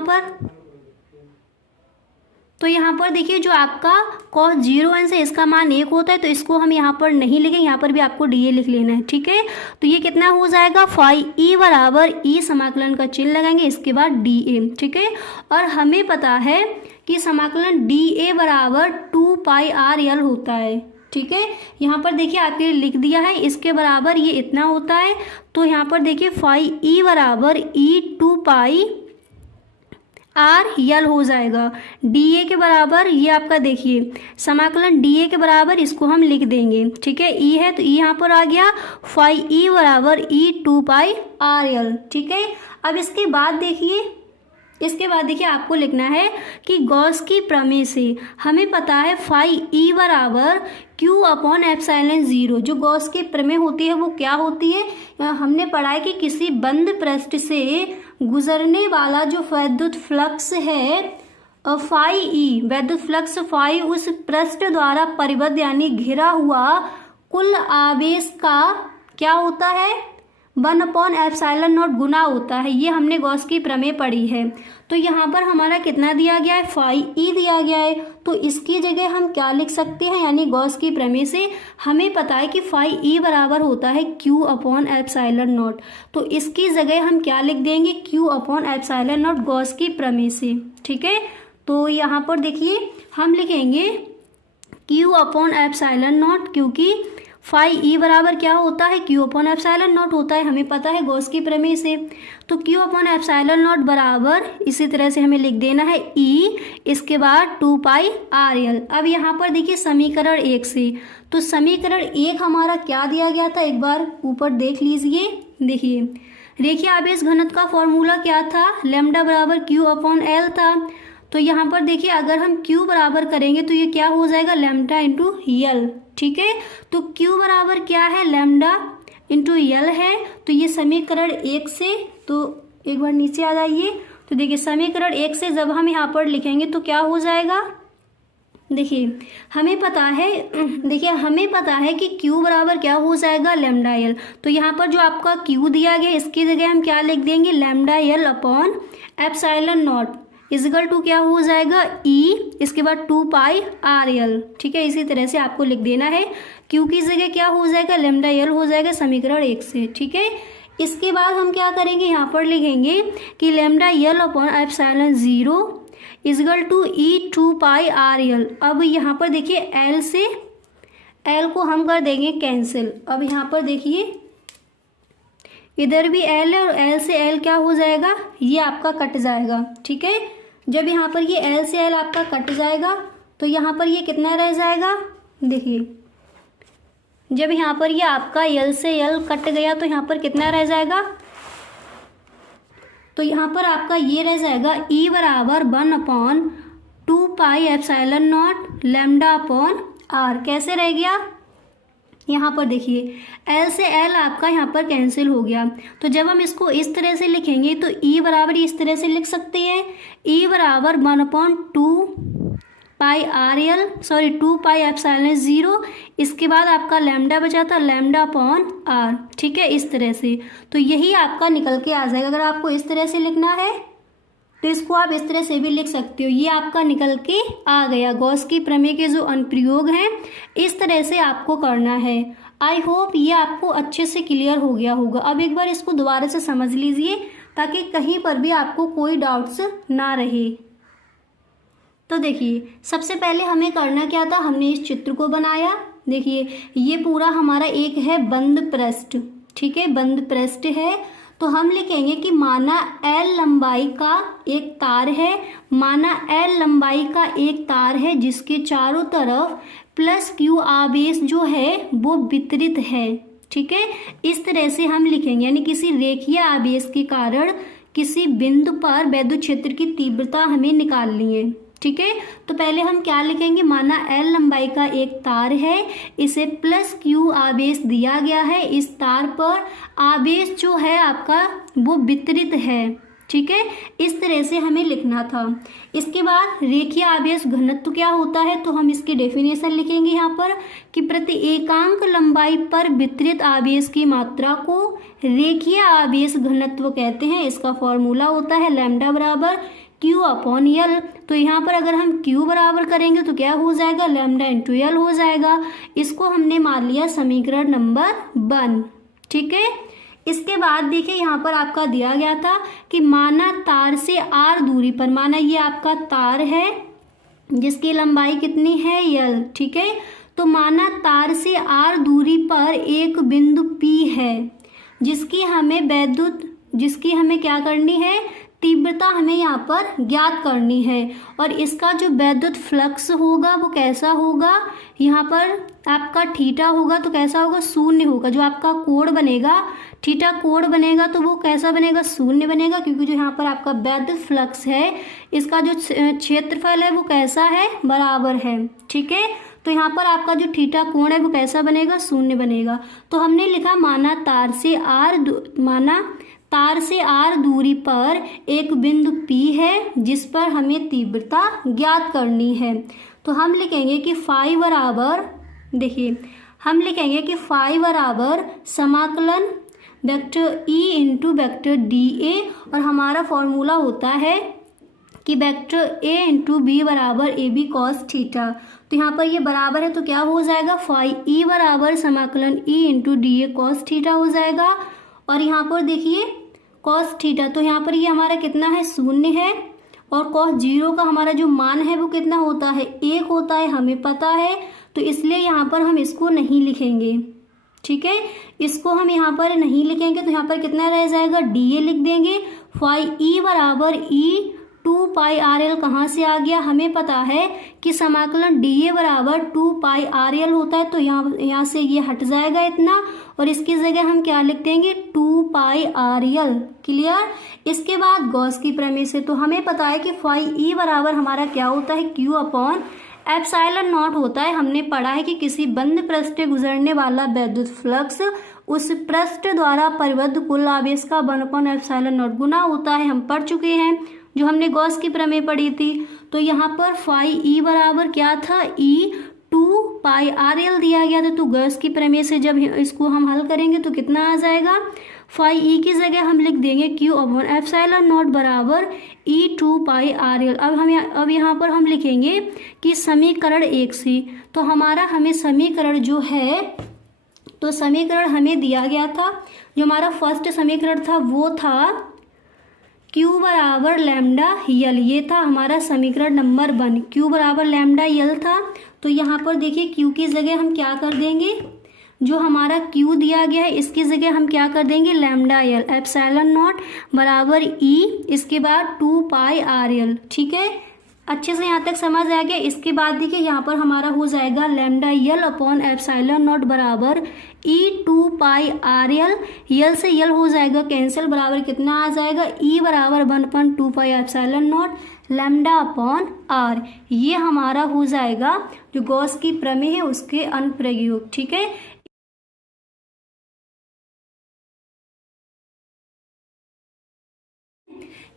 पर देखिए जो आपका कॉस 0 अंश है इसका मान 1 होता है, तो इसको हम यहाँ पर नहीं लिखेंगे, यहाँ पर भी आपको DA लिख लेना है। ठीक है, तो ये कितना हो जाएगा, फाई E बराबर E समाकलन का चिन्ह लगाएंगे, इसके बाद DA। ठीक है, और हमें पता है कि समाकलन DA बराबर 2 पाई RL होता है। ठीक है, यहाँ पर देखिए आपके लिए लिख दिया है, इसके बराबर ये इतना होता है। तो यहाँ पर देखिए फाई E बराबर E 2 पाई RL हो जाएगा। DA के बराबर ये आपका देखिए समाकलन DA के बराबर, इसको हम लिख देंगे। ठीक है, E है तो E यहाँ पर आ गया, फाई E बराबर E 2 पाई RL। ठीक है, अब इसके बाद देखिए आपको लिखना है कि गॉस की प्रमेय से हमें पता है फाई E बराबर Q अपॉन एप्सिलॉन 0। जो गॉस की प्रमेय होती है वो क्या होती है, हमने पढ़ा है कि किसी बंद पृष्ठ से गुजरने वाला जो वैद्युत फ्लक्स है फाई E, वैद्युत फ्लक्स फाई उस पृष्ठ द्वारा परिबद्ध यानी घिरा हुआ कुल आवेश का क्या होता है, 1 अपॉन एप्सिलॉन नॉट गुना होता है। ये हमने गॉस की प्रमेय पढ़ी है। तो यहाँ पर हमारा कितना दिया गया है, फाई E दिया गया है, तो इसकी जगह हम क्या लिख सकते हैं, यानी गॉस की प्रमेय से हमें पता है कि फाई E बराबर होता है Q अपॉन एप्सिलॉन नॉट, तो इसकी जगह हम क्या लिख देंगे, Q upon epsilon not Gauss की प्रमेय से। ठीक है, तो यहाँ पर देखिए हम लिखेंगे Q अपॉन एप्सिलॉन नॉट, क्योंकि फाई E बराबर क्या होता है, Q अपॉन एप्सिलॉन नॉट होता है, हमें पता है गॉस की प्रमेय से। तो Q अपॉन एप्सिलॉन नॉट बराबर इसी तरह से हमें लिख देना है E, इसके बाद 2 पाई RL। अब यहाँ पर देखिए समीकरण 1 से, तो समीकरण 1 हमारा क्या दिया गया था, एक बार ऊपर देख लीजिए। देखिए रेखीय आवेश घनत्व का फॉर्मूला क्या था, लैम्डा बराबर Q अपॉन L था। तो यहाँ पर देखिए अगर हम Q बराबर करेंगे तो ये क्या हो जाएगा, लैम्डा इंटू L। ठीक है, तो Q बराबर क्या है, लैम्डा इंटू L है। तो ये समीकरण 1 से, तो एक बार नीचे आ जाइए, तो देखिए समीकरण 1 से जब हम यहाँ पर लिखेंगे तो क्या हो जाएगा, देखिए हमें पता है कि Q बराबर क्या हो जाएगा, लैम्डा L। तो यहाँ पर जो आपका Q दिया गया इसकी जगह हम क्या लिख देंगे, lambda L upon epsilon not equal to क्या हो जाएगा, E, इसके बाद 2 पाई RL। ठीक है, इसी तरह से आपको लिख देना है, Q की जगह क्या हो जाएगा, लैम्डा L हो जाएगा समीकरण 1 से। ठीक है, इसके बाद हम क्या करेंगे, यहाँ पर लिखेंगे कि lambda L upon epsilon 0 is equal to E 2 pi R L. अब यहाँ पर देखिए एल से एल को हम कर देंगे कैंसिल। अब यहाँ पर देखिए इधर भी एल है और एल से एल क्या हो जाएगा, ये आपका कट जाएगा। ठीक है, जब यहाँ पर ये एल से एल आपका कट जाएगा तो यहाँ पर ये कितना रह जाएगा, देखिए जब यहाँ पर ये आपका यल से यल कट गया तो यहाँ पर कितना रह जाएगा, तो यहाँ पर आपका ये रह जाएगा ई बराबर 1/2 pi epsilon not lambda upon R. कैसे रह गया, यहाँ पर देखिए एल से एल आपका यहाँ पर कैंसिल हो गया। तो जब हम इसको इस तरह से लिखेंगे तो ई बराबर इस तरह से लिख सकते हैं, ई बराबर 1/2 पाई आर यल 2 पाई एप्सिलॉन 0, इसके बाद आपका लैम्डा बचा था लैम्डा अपॉन आर। ठीक है, इस तरह से तो यही आपका निकल के आ जाएगा। अगर आपको इस तरह से लिखना है तो इसको आप इस तरह से भी लिख सकते हो, ये आपका निकल के आ गया। गॉस की प्रमेय के जो अनुप्रयोग हैं इस तरह से आपको करना है। आई होप ये आपको अच्छे से क्लियर हो गया होगा। अब एक बार इसको दोबारा से समझ लीजिए ताकि कहीं पर भी आपको कोई डाउट्स ना रहे। तो देखिए सबसे पहले हमें करना क्या था, हमने इस चित्र को बनाया। देखिए ये पूरा हमारा एक है बंद पृष्ठ। ठीक है, बंद पृष्ठ है तो हम लिखेंगे कि माना L लंबाई का एक तार है, माना L लंबाई का एक तार है जिसके चारों तरफ प्लस Q आवेश जो है वो वितरित है। ठीक है, इस तरह से हम लिखेंगे, यानी किसी रेखीय आवेश के कारण किसी बिंदु पर विद्युत क्षेत्र की तीव्रता हमें निकालनी है। ठीक है, तो पहले हम क्या लिखेंगे, माना L लंबाई का एक तार है, इसे प्लस Q आवेश दिया गया है, इस तार पर आवेश जो है आपका वो वितरित है। ठीक है, इस तरह से हमें लिखना था। इसके बाद रेखीय आवेश घनत्व क्या होता है, तो हम इसकी डेफिनेशन लिखेंगे यहाँ पर कि प्रति एकांक लंबाई पर वितरित आवेश की मात्रा को रेखीय आवेश घनत्व कहते हैं। इसका फॉर्मूला होता है लैम्डा बराबर Q अपॉन यल। तो यहाँ पर अगर हम Q बराबर करेंगे तो क्या हो जाएगा, लैम्डा इंटू यल हो जाएगा। इसको हमने मान लिया समीकरण नंबर 1। ठीक है, इसके बाद देखिए यहाँ पर आपका दिया गया था कि माना तार से R दूरी पर, माना ये आपका तार है जिसकी लंबाई कितनी है यल। ठीक है, तो माना तार से R दूरी पर एक बिंदु P है जिसकी हमें क्या करनी है, तीव्रता हमें यहाँ पर ज्ञात करनी है। और इसका जो वैद्युत फ्लक्स होगा वो कैसा होगा, यहाँ पर आपका थीटा होगा तो कैसा होगा, शून्य होगा। जो आपका कोण बनेगा, थीटा कोण बनेगा तो वो कैसा बनेगा, शून्य बनेगा, क्योंकि जो यहाँ पर आपका वैद्युत फ्लक्स है इसका जो क्षेत्रफल है वो कैसा है, बराबर है। ठीक है, तो यहाँ पर आपका जो थीटा कोण है वो कैसा बनेगा, शून्य बनेगा। तो हमने लिखा माना तार से R दूरी पर एक बिंदु P है जिस पर हमें तीव्रता ज्ञात करनी है। तो हम लिखेंगे कि फाई बराबर, देखिए हम लिखेंगे कि फाई बराबर समाकलन vector E into vector DA, और हमारा फॉर्मूला होता है कि वेक्टर A इंटू B बराबर AB कॉस थीटा। तो यहाँ पर ये बराबर है तो क्या हो जाएगा, फाई E बराबर समाकलन E into DA cos theta हो जाएगा। और यहाँ पर देखिए कॉस थीटा, तो यहाँ पर ये हमारा कितना है, शून्य है। और कॉस 0 का हमारा जो मान है वो कितना होता है, 1 होता है, हमें पता है। तो इसलिए यहाँ पर हम इसको नहीं लिखेंगे। ठीक है, इसको हम यहाँ पर नहीं लिखेंगे तो यहाँ पर कितना रह जाएगा, DA लिख देंगे। फाई E बराबर E 2 पाई RL कहाँ से आ गया, हमें पता है कि समाकलन DA बराबर 2 पाई RL होता है। तो यहाँ से ये हट जाएगा इतना, और इसकी जगह हम क्या लिख देंगे, 2 पाई RL। क्लियर। इसके बाद गॉस की प्रमेय से तो हमें पता है कि फाई E बराबर हमारा क्या होता है, Q अपॉन एप्सिलॉन नॉट होता है। हमने पढ़ा है कि किसी बंद पृष्ठ से गुजरने वाला विद्युत फ्लक्स उस पृष्ठ द्वारा परिबद्ध कुल आवेश का 1/एप्सिलॉन नॉट गुना होता है। हम पढ़ चुके हैं जो हमने गॉस की प्रमेय पढ़ी थी। तो यहाँ पर फाई E बराबर क्या था, E 2 पाई RL दिया गया था। तो गॉस की प्रमेय से जब इसको हम हल करेंगे तो कितना आ जाएगा, फाई E की जगह हम लिख देंगे Q अपॉन एप्सिलॉन नॉट बराबर E 2 पाई RL। अब यहाँ पर हम लिखेंगे कि समीकरण 1 से, तो हमें समीकरण जो है तो समीकरण हमें दिया गया था, जो हमारा फर्स्ट समीकरण था वो था Q बराबर लैम्डा यल, ये था हमारा समीकरण नंबर 1। Q बराबर लैम्डा यल था, तो यहाँ पर देखिए Q की जगह हम क्या कर देंगे, जो हमारा Q दिया गया है इसकी जगह हम क्या कर देंगे, लैम्डा यल एप्सिलॉन नॉट बराबर E, इसके बाद 2 पाई आर यल। ठीक है, अच्छे से यहाँ तक समझ आ गया। इसके बाद देखिए यहाँ पर हमारा हो जाएगा lambda L upon epsilon not बराबर E 2 पाई आर यल, यल से यल हो जाएगा कैंसिल, बराबर कितना आ जाएगा, E बराबर 1/2 pi epsilon not lambda upon R. ये हमारा हो जाएगा जो गॉस की प्रमेय है उसके अनुप्रयोग। ठीक है,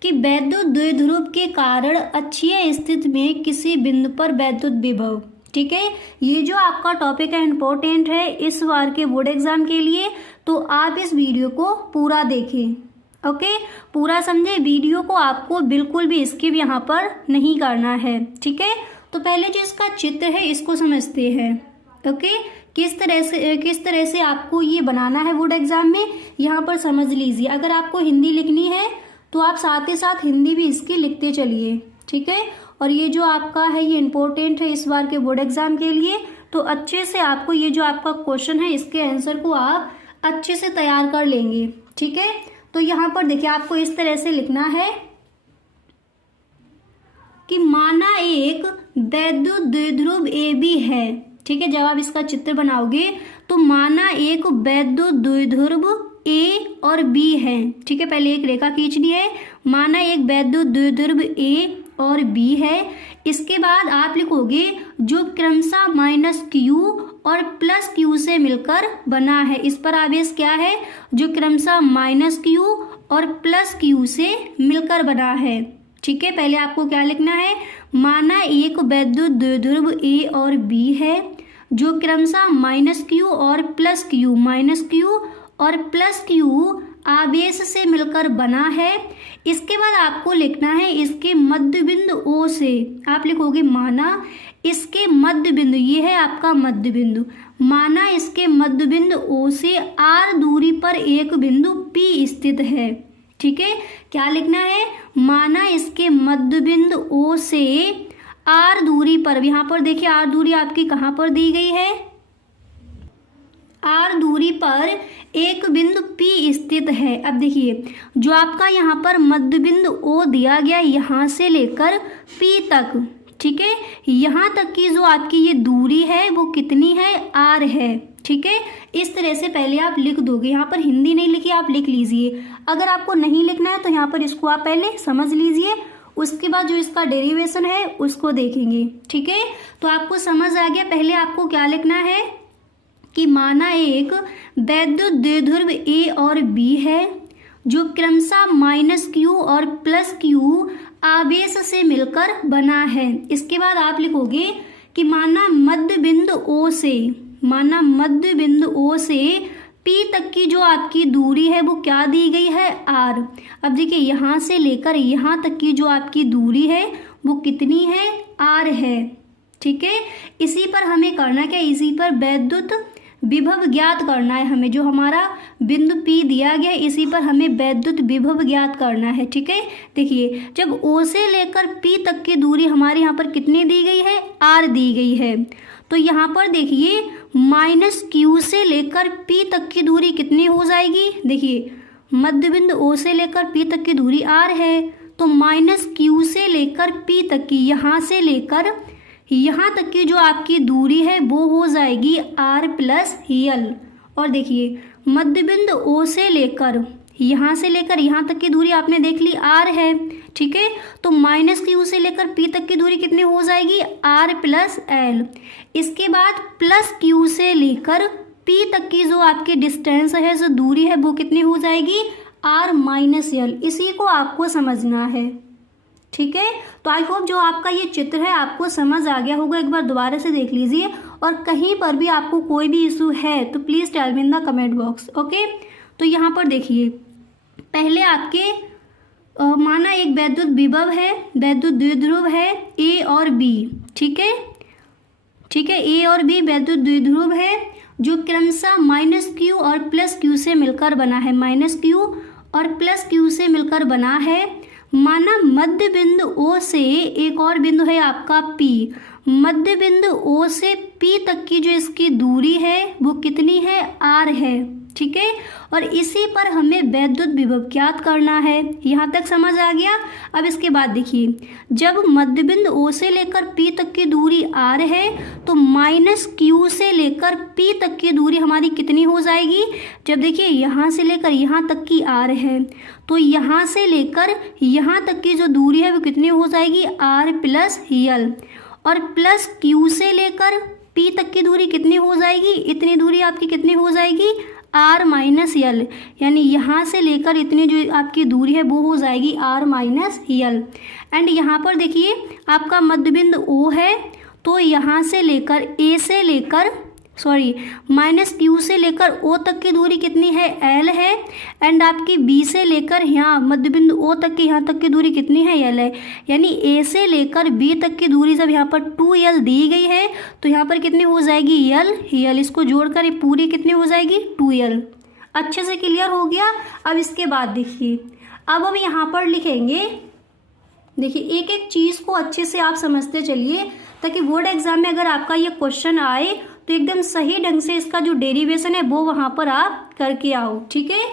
कि वैद्युत द्विध्रुव के कारण अक्षीय स्थिति में किसी बिंदु पर वैद्युत विभव। ठीक है, ये जो आपका टॉपिक है इम्पोर्टेंट है इस बार के बोर्ड एग्जाम के लिए, तो आप इस वीडियो को पूरा देखें। ओके, पूरा समझे, वीडियो को आपको बिल्कुल भी स्किप यहाँ पर नहीं करना है। ठीक है, तो पहले जो इसका चित्र है इसको समझते हैं। ओके, किस तरह से आपको ये बनाना है बोर्ड एग्जाम में, यहाँ पर समझ लीजिए। अगर आपको हिंदी लिखनी है तो आप साथ ही साथ हिंदी भी इसकी लिखते चलिए। ठीक है, और ये जो आपका है ये इम्पोर्टेंट है इस बार के बोर्ड एग्जाम के लिए, तो अच्छे से आपको ये जो आपका क्वेश्चन है इसके आंसर को आप अच्छे से तैयार कर लेंगे। ठीक है, तो यहाँ पर देखिए आपको इस तरह से लिखना है कि माना एक वैद्युत द्विध्रुव AB है। ठीक है, जब आप इसका चित्र बनाओगे तो माना एक वैद्युत द्विध्रुव A और B है। ठीक है, पहले एक रेखा खींचनी है, माना एक वैद्युत द्विध्रुव A और B है। इसके बाद आप लिखोगे जो क्रमशः -Q और +Q से मिलकर बना है। इस पर आवेश क्या है, जो क्रमशः -Q और +Q से मिलकर बना है। ठीक है, पहले आपको क्या लिखना है, माना एक वैद्युत द्विध्रुव A और B है जो क्रमशः -Q और +Q और +Q आवेश से मिलकर बना है। इसके बाद आपको लिखना है इसके मध्य बिंदु O से, आप लिखोगे माना इसके मध्य बिंदु, ये है आपका मध्य बिंदु, माना इसके मध्य बिंदु O से R दूरी पर एक बिंदु P स्थित है। ठीक है, क्या लिखना है, माना इसके मध्य बिंदु O से R दूरी पर, यहाँ पर देखिए R दूरी आपकी कहाँ पर दी गई है, R दूरी पर एक बिंदु P स्थित है। अब देखिए जो आपका यहाँ पर मध्य बिंदु O दिया गया, यहाँ से लेकर P तक, ठीक है, यहाँ तक की जो आपकी ये दूरी है वो कितनी है, R है। ठीक है, इस तरह से पहले आप लिख दोगे, यहाँ पर हिंदी नहीं लिखी आप लिख लीजिए। अगर आपको नहीं लिखना है तो यहाँ पर इसको आप पहले समझ लीजिए, उसके बाद जो इसका डेरिवेशन है उसको देखेंगे। ठीक है, तो आपको समझ आ गया। पहले आपको क्या लिखना है कि माना एक वैद्युत द्विध्रुव A और B है जो क्रमशः -Q और +Q आवेश से मिलकर बना है। इसके बाद आप लिखोगे कि माना मध्य बिंदु O से P तक की जो आपकी दूरी है वो क्या दी गई है, R। अब देखिए यहाँ से लेकर यहाँ तक की जो आपकी दूरी है वो कितनी है, R है। ठीक है, इसी पर हमें करना क्या, इसी पर वैद्युत विभव ज्ञात करना है हमें, जो हमारा बिंदु P दिया गया इसी पर हमें वैद्युत विभव ज्ञात करना है। ठीक है, देखिए जब O से लेकर P तक की दूरी हमारे यहाँ पर कितनी दी गई है, R दी गई है, तो यहाँ पर देखिए -Q से लेकर P तक की दूरी कितनी हो जाएगी, देखिए मध्य बिंदु O से लेकर P तक की दूरी R है, तो -Q से लेकर P तक की, यहाँ से लेकर यहाँ तक की जो आपकी दूरी है वो हो जाएगी R + L। और देखिए मध्य बिंदु O से लेकर यहाँ तक की दूरी आपने देख ली R है। ठीक है, तो -Q से लेकर P तक की दूरी कितनी हो जाएगी, R + L। इसके बाद +Q से लेकर P तक की जो आपकी डिस्टेंस है, जो दूरी है वो कितनी हो जाएगी, R - L। इसी को आपको समझना है। ठीक है, तो आई होप जो आपका ये चित्र है आपको समझ आ गया होगा। एक बार दोबारा से देख लीजिए, और कहीं पर भी आपको कोई भी इशू है तो please tell me in the comment box. Okay, तो यहाँ पर देखिए पहले आपके माना एक वैद्युत विभव है, वैद्युत द्विध्रुव है A और B। ठीक है, A और B वैद्युत द्विध्रुव है जो क्रमशः माइनस क्यू और प्लस क्यू से मिलकर बना है, माइनस क्यू और प्लस क्यू से मिलकर बना है। माना मध्य बिंदु ओ से एक और बिंदु है आपका पी, मध्य बिंदु ओ से पी तक की जो इसकी दूरी है वो कितनी है, आर है, ठीक है। और इसी पर हमें वैद्युत विभव ज्ञात करना है। यहाँ तक समझ आ गया। अब इसके बाद देखिए, जब मध्य बिंदु ओ से लेकर पी तक की दूरी आर है तो माइनस क्यू से लेकर पी तक की दूरी हमारी कितनी हो जाएगी। जब देखिए यहाँ से लेकर यहाँ तक की आर है तो यहाँ से लेकर यहाँ तक की जो दूरी है वो कितनी हो जाएगी, आर प्लस यल। और प्लस क्यू से लेकर पी तक की दूरी कितनी हो जाएगी, इतनी दूरी आपकी कितनी हो जाएगी, आर माइनस यल। यानी यहाँ से लेकर इतनी जो आपकी दूरी है वो हो जाएगी आर माइनस यल। एंड यहाँ पर देखिए आपका मध्य बिंदु ओ है तो यहाँ से लेकर ए से लेकर माइनस क्यू से लेकर ओ तक की दूरी कितनी है, एल है। एंड आपकी बी से लेकर यहाँ मध्य बिंदु ओ तक की यहाँ तक की दूरी कितनी है, एल है। यानी ए से लेकर बी तक की दूरी जब यहाँ पर 2l दी गई है तो यहाँ पर कितनी हो जाएगी, यल। इसको जोड़कर ये पूरी कितनी हो जाएगी, 2l। अच्छे से क्लियर हो गया। अब इसके बाद देखिए, अब हम यहाँ पर लिखेंगे, देखिए एक एक चीज़ को अच्छे से आप समझते चलिए ताकि बोर्ड एग्जाम में अगर आपका ये क्वेश्चन आए तो एकदम सही ढंग से इसका जो डेरिवेशन है वो वहाँ पर आप करके आओ, ठीक है।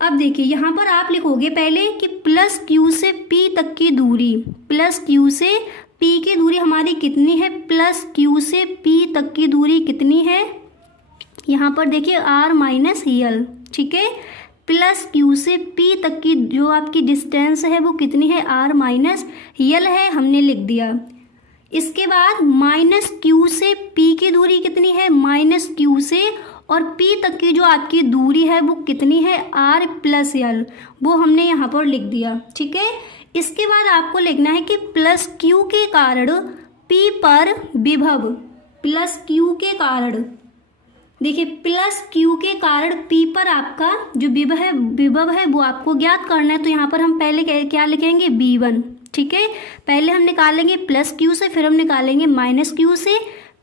अब देखिए यहाँ पर आप लिखोगे पहले कि प्लस क्यू से पी तक की दूरी, प्लस क्यू से पी की दूरी हमारी कितनी है, प्लस क्यू से पी तक की दूरी कितनी है, यहाँ पर देखिए आर माइनस यल, ठीक है। प्लस क्यू से पी तक की जो आपकी डिस्टेंस है वो कितनी है, आर माइनस यल है, हमने लिख दिया। इसके बाद माइनस क्यू से पी की दूरी कितनी है, माइनस क्यू से और पी तक की जो आपकी दूरी है वो कितनी है, आर प्लस यल, वो हमने यहाँ पर लिख दिया, ठीक है। इसके बाद आपको लिखना है कि प्लस क्यू के कारण पी पर विभव, प्लस क्यू के कारण, देखिए प्लस क्यू के कारण पी पर आपका जो विभव है वो आपको ज्ञात करना है। तो यहाँ पर हम पहले क्या लिखेंगे, V1, ठीक है। पहले हम निकालेंगे प्लस क्यू से, फिर हम निकालेंगे माइनस क्यू से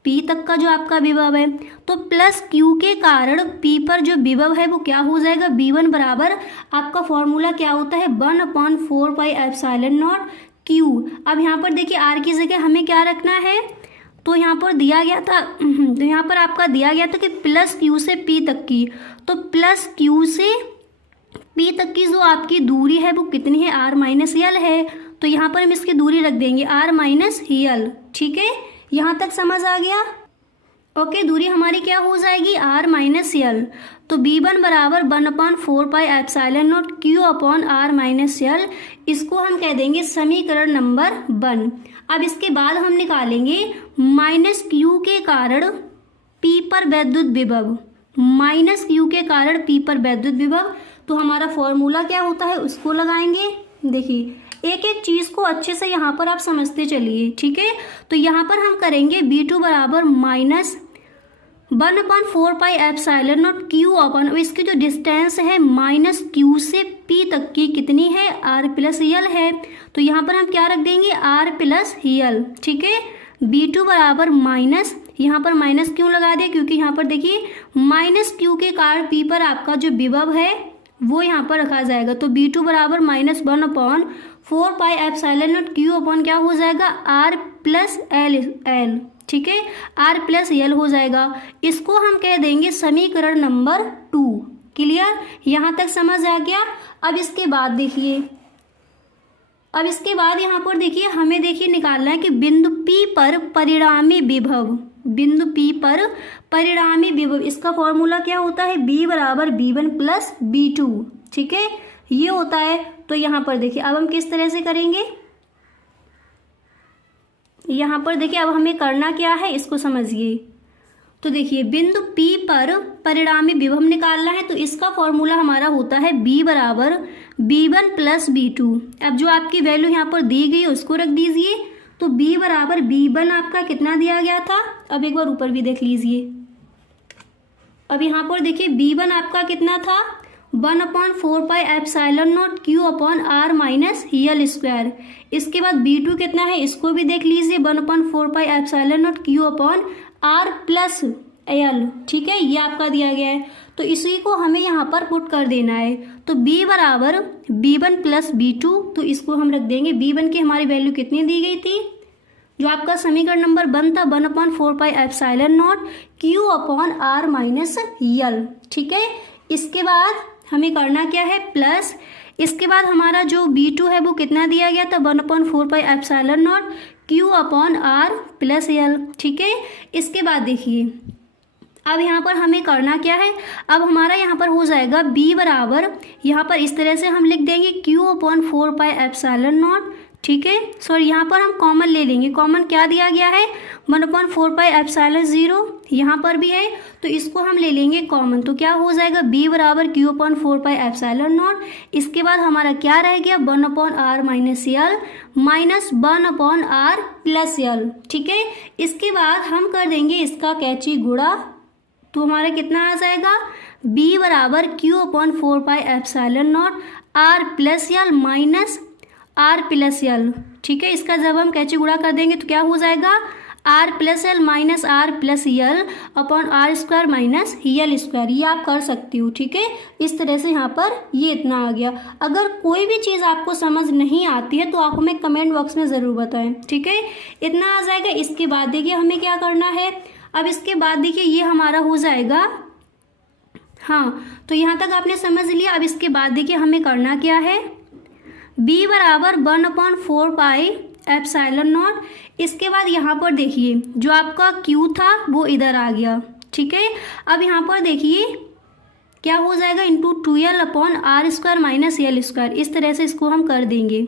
पी तक का जो आपका विभव है। तो प्लस क्यू के कारण पी पर जो विभव है वो क्या हो जाएगा, V1 बराबर आपका फॉर्मूला क्या होता है, 1/4 पाई एप्सिलॉन नॉट क्यू। अब यहाँ पर देखिए आर की जगह हमें क्या रखना है, तो यहाँ पर दिया गया था, तो यहाँ पर आपका दिया गया था कि प्लस क्यू से पी तक की, तो प्लस क्यू से पी तक की जो आपकी दूरी है वो कितनी है, आर माइनस यल है। तो यहाँ पर हम इसकी दूरी रख देंगे आर माइनस यल, ठीक है। यहाँ तक समझ आ गया, ओके। दूरी हमारी क्या हो जाएगी, आर माइनस यल। तो B1 बराबर 1/4 pi epsilon not Q upon R minus L, इसको हम कह देंगे समीकरण नंबर 1। अब इसके बाद हम निकालेंगे माइनस क्यू के कारण पी पर वैद्युत विभव, माइनस क्यू के कारण पी पर वैद्युत विभव। तो हमारा फॉर्मूला क्या होता है उसको लगाएंगे। देखिए एक एक चीज को अच्छे से यहाँ पर आप समझते चलिए, ठीक है। तो यहाँ पर हम करेंगे B2 बराबर minus 1/4 pi epsilon not Q upon, इसकी जो डिस्टेंस है माइनस क्यू से पी तक की कितनी है, आर प्लस यल है। तो यहाँ पर हम क्या रख देंगे, आर प्लस यल, ठीक है। B2 बराबर माइनस, यहाँ पर माइनस क्यों लगा दिया, क्योंकि यहाँ पर देखिए माइनस क्यू के कारण पी पर आपका जो विभव है वो यहाँ पर रखा जाएगा। तो B2 बराबर minus 1/4 pi epsilon not Q upon क्या हो जाएगा, आर प्लस एल, ठीक है, आर प्लस यल हो जाएगा। इसको हम कह देंगे समीकरण नंबर 2। क्लियर, यहाँ तक समझ आ गया। अब इसके बाद देखिए, अब इसके बाद यहाँ पर देखिए हमें देखिए निकालना है कि बिंदु P पर परिणामी विभव, बिंदु P पर परिणामी विभव, इसका फॉर्मूला क्या होता है, B बराबर B1 प्लस B2, ठीक है, ये होता है। तो यहाँ पर देखिए अब हम किस तरह से करेंगे, यहाँ पर देखिए अब हमें करना क्या है इसको समझिए। तो देखिए बिंदु P पर परिणामी विभव निकालना है, तो इसका फॉर्मूला हमारा होता है B बराबर B1 प्लस B2। अब जो आपकी वैल्यू यहाँ पर दी गई है उसको रख दीजिए। तो B बराबर B1 आपका कितना दिया गया था, अब एक बार ऊपर भी देख लीजिए। अब यहाँ पर देखिए B1 आपका कितना था, 1/4 pi epsilon not Q upon R minus L square. इसके बाद B2 कितना है इसको भी देख लीजिए, 1/4 pi epsilon not Q upon R plus L, ठीक है, ये आपका दिया गया है। तो इसी को हमें यहाँ पर पुट कर देना है। तो b बराबर b1 प्लस b2, तो इसको हम रख देंगे। b1 की हमारी वैल्यू कितनी दी गई थी, जो आपका समीकरण नंबर 1 था, 1/4πε0 q अपॉन r माइनस यल, ठीक है। इसके बाद हमें करना क्या है, प्लस इसके बाद हमारा जो b2 है वो कितना दिया गया था, 1/4πε0 q upon r plus L, ठीक है। इसके बाद देखिए अब यहाँ पर हमें करना क्या है, अब हमारा यहाँ पर हो जाएगा b बराबर, यहाँ पर इस तरह से हम लिख देंगे q अपॉन 4πε0, ठीक है। सॉरी, यहाँ पर हम कॉमन ले लेंगे। कॉमन क्या दिया गया है, 1/4πε0, यहाँ पर भी है, तो इसको हम ले लेंगे कॉमन। तो क्या हो जाएगा, b बराबर q अपॉन 4πε0। इसके बाद हमारा क्या रह गया, 1/r माइनस यल माइनस 1/r प्लस यल, ठीक है। इसके बाद हम कर देंगे इसका कैची गुणा, तो हमारा कितना आ जाएगा, b बराबर q upon 4πε0 r plus L minus r plus L, ठीक है। इसका जब हम कैची गुणा कर देंगे तो क्या हो जाएगा, r plus L minus r plus यल upon r square minus L square, ये आप कर सकती हो, ठीक है। इस तरह से यहाँ पर ये इतना आ गया। अगर कोई भी चीज़ आपको समझ नहीं आती है तो आप हमें कमेंट बॉक्स में ज़रूर बताएं, ठीक है। इतना आ जाएगा। इसके बाद देखिए हमें क्या करना है, अब इसके बाद देखिए ये हमारा हो जाएगा, हाँ, तो यहाँ तक आपने समझ लिया। अब इसके बाद देखिए हमें करना क्या है, b बराबर 1/4πε0। इसके बाद यहाँ पर देखिए जो आपका q था वो इधर आ गया, ठीक है। अब यहाँ पर देखिए क्या हो जाएगा, into 2l upon r square minus L square, इस तरह से इसको हम कर देंगे,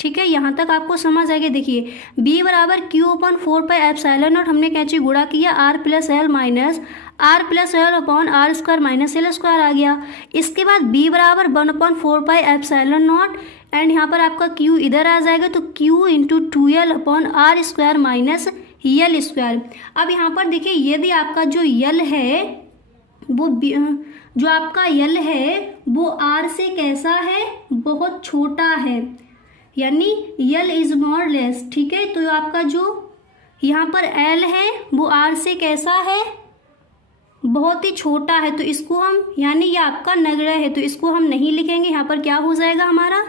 ठीक है। यहाँ तक आपको समझ आएगा। देखिए b बराबर q अपॉन 4πε0, हमने कैंची गुणा किया, r plus L minus r plus L upon r square minus L square आ गया। इसके बाद b बराबर 1/4πε0 एंड यहाँ पर आपका q इधर आ जाएगा, तो q into 2l upon r square minus L square. अब यहाँ पर देखिए यदि आपका जो यल है वो जो आपका यल है वो r से कैसा है, बहुत छोटा है, यानी यल इज मोर लेस, ठीक है। तो आपका जो यहाँ पर एल है वो r से कैसा है, बहुत ही छोटा है, तो इसको हम, यानी ये आपका नगण्य है, तो इसको हम नहीं लिखेंगे। यहाँ पर क्या हो जाएगा हमारा,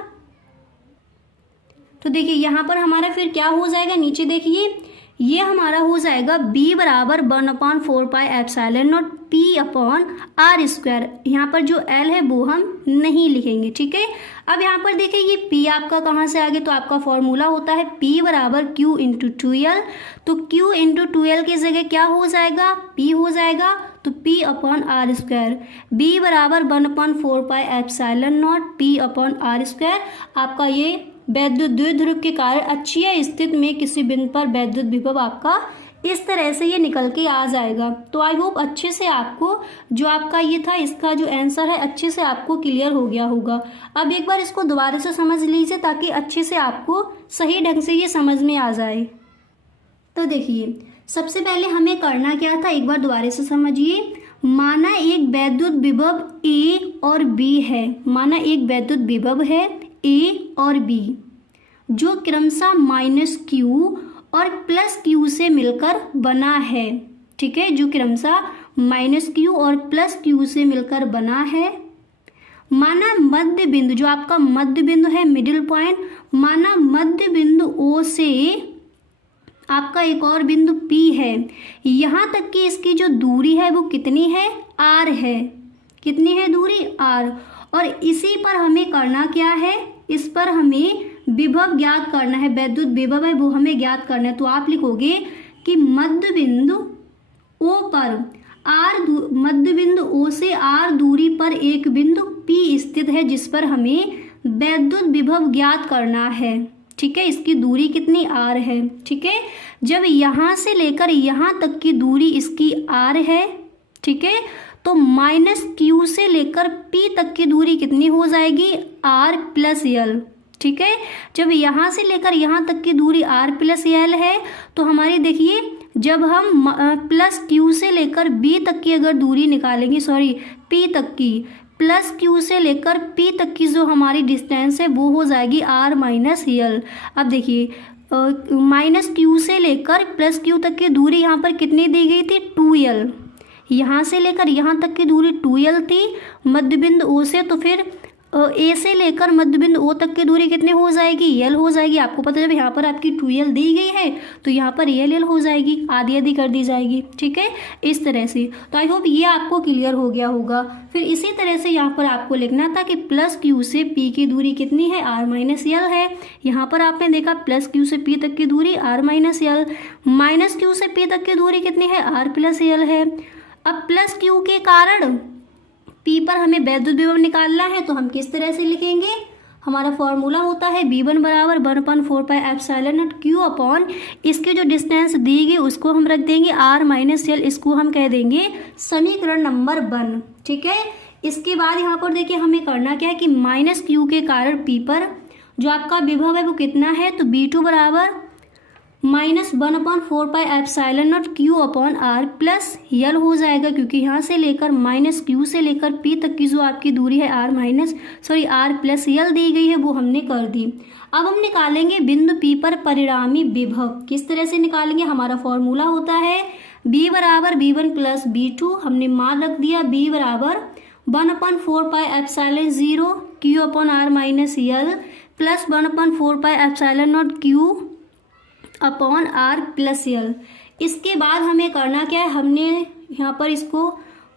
तो देखिए यहाँ पर हमारा फिर क्या हो जाएगा, नीचे देखिए ये हमारा हो जाएगा b बराबर 1/4πε0 p अपॉन r स्क्वायर। यहाँ पर जो l है वो हम नहीं लिखेंगे, ठीक है। अब यहाँ पर देखिए ये p आपका कहाँ से आ गया, तो आपका फॉर्मूला होता है p बराबर q इंटू 2l, तो q इंटू 2l की जगह क्या हो जाएगा, p हो जाएगा, तो p upon r square. b बराबर 1/4πε0 p अपॉन r स्क्वायर। आपका ये वैद्युत द्विध्रुव के कारण अक्षीय स्थिति में किसी बिंदु पर वैद्युत विभव आपका इस तरह से ये निकल के आ जाएगा। तो आई होप अच्छे से आपको जो आपका ये था इसका जो आंसर है अच्छे से आपको क्लियर हो गया होगा। अब एक बार इसको दोबारा से समझ लीजिए ताकि अच्छे से आपको सही ढंग से ये समझ में आ जाए। तो देखिए सबसे पहले हमें करना क्या था, एक बार दोबारा से समझिए। माना एक वैद्युत विभव ए और बी है, माना एक वैद्युत विभव है ए और बी जो क्रमशः माइनस क्यू और प्लस क्यू से मिलकर बना है, ठीक है, जो क्रमशः माइनस क्यू और प्लस क्यू से मिलकर बना है। माना मध्य बिंदु, जो आपका मध्य बिंदु है मिडिल पॉइंट, माना मध्य बिंदु ओ से आपका एक और बिंदु P है, यहाँ तक कि इसकी जो दूरी है वो कितनी है, R है। कितनी है दूरी, R। और इसी पर हमें करना क्या है, इस पर हमें विभव ज्ञात करना है, वैद्युत विभव है वो हमें ज्ञात करना है। तो आप लिखोगे कि मध्य बिंदु O पर मध्य बिंदु O से R दूरी पर एक बिंदु P स्थित है जिस पर हमें वैद्युत विभव ज्ञात करना है, ठीक है। इसकी दूरी कितनी, R है, ठीक है। जब यहाँ से लेकर यहाँ तक की दूरी इसकी R है, ठीक है, तो माइनस क्यू से लेकर P तक की दूरी कितनी हो जाएगी, R प्लस यल, ठीक है। जब यहाँ से लेकर यहाँ तक की दूरी R प्लस यल है तो हमारी देखिए जब हम प्लस क्यू से लेकर B तक की अगर दूरी निकालेंगे, सॉरी P तक की, प्लस क्यू से लेकर P तक की जो हमारी डिस्टेंस है वो हो जाएगी R माइनस यल। अब देखिए माइनस क्यू से लेकर प्लस क्यू तक की दूरी यहाँ पर कितनी दी गई थी, 2l। यहाँ से लेकर यहाँ तक की दूरी 2l थी मध्य बिंदु ओ से, तो फिर ए से लेकर मध्य बिंदु ओ तक की दूरी कितनी हो जाएगी, l हो जाएगी। आपको पता है जब यहाँ पर आपकी 2l दी गई है तो यहाँ पर l हो जाएगी, आधी आधी कर दी जाएगी, ठीक है, इस तरह से। तो आई होप ये आपको क्लियर हो गया होगा। फिर इसी तरह से यहाँ पर आपको लिखना था कि प्लस क्यू से पी की दूरी कितनी है, r माइनस यल है। यहाँ पर आपने देखा प्लस क्यू से पी तक की दूरी r माइनस यल, माइनस क्यू से पी तक की दूरी कितनी है, r प्लस यल है। अब प्लस क्यू के कारण P पर हमें वैद्युत विभव निकालना है, तो हम किस तरह से लिखेंगे, हमारा फॉर्मूला होता है V1 बराबर 1/4 pi epsilon not Q upon इसके जो डिस्टेंस दी गई उसको हम रख देंगे r माइनस यल, इसको हम कह देंगे समीकरण नंबर 1, ठीक है। इसके बाद यहाँ पर देखिए हमें करना क्या है कि माइनस क्यू के कारण P पर जो आपका विभव है वो कितना है, तो V2 बराबर -1/4 pi epsilon not Q upon r plus यल हो जाएगा, क्योंकि यहाँ से लेकर माइनस क्यू से लेकर P तक की जो आपकी दूरी है r प्लस यल दी गई है वो हमने कर दी। अब हम निकालेंगे बिंदु P पर परिणामी विभव। किस तरह से निकालेंगे, हमारा फॉर्मूला होता है B बराबर B1 प्लस B2, हमने मान रख दिया B बराबर 1/4 pi epsilon 0 Q upon r minus L plus 1/4 pi epsilon not Q upon r plus यल। इसके बाद हमें करना क्या है, हमने यहाँ पर इसको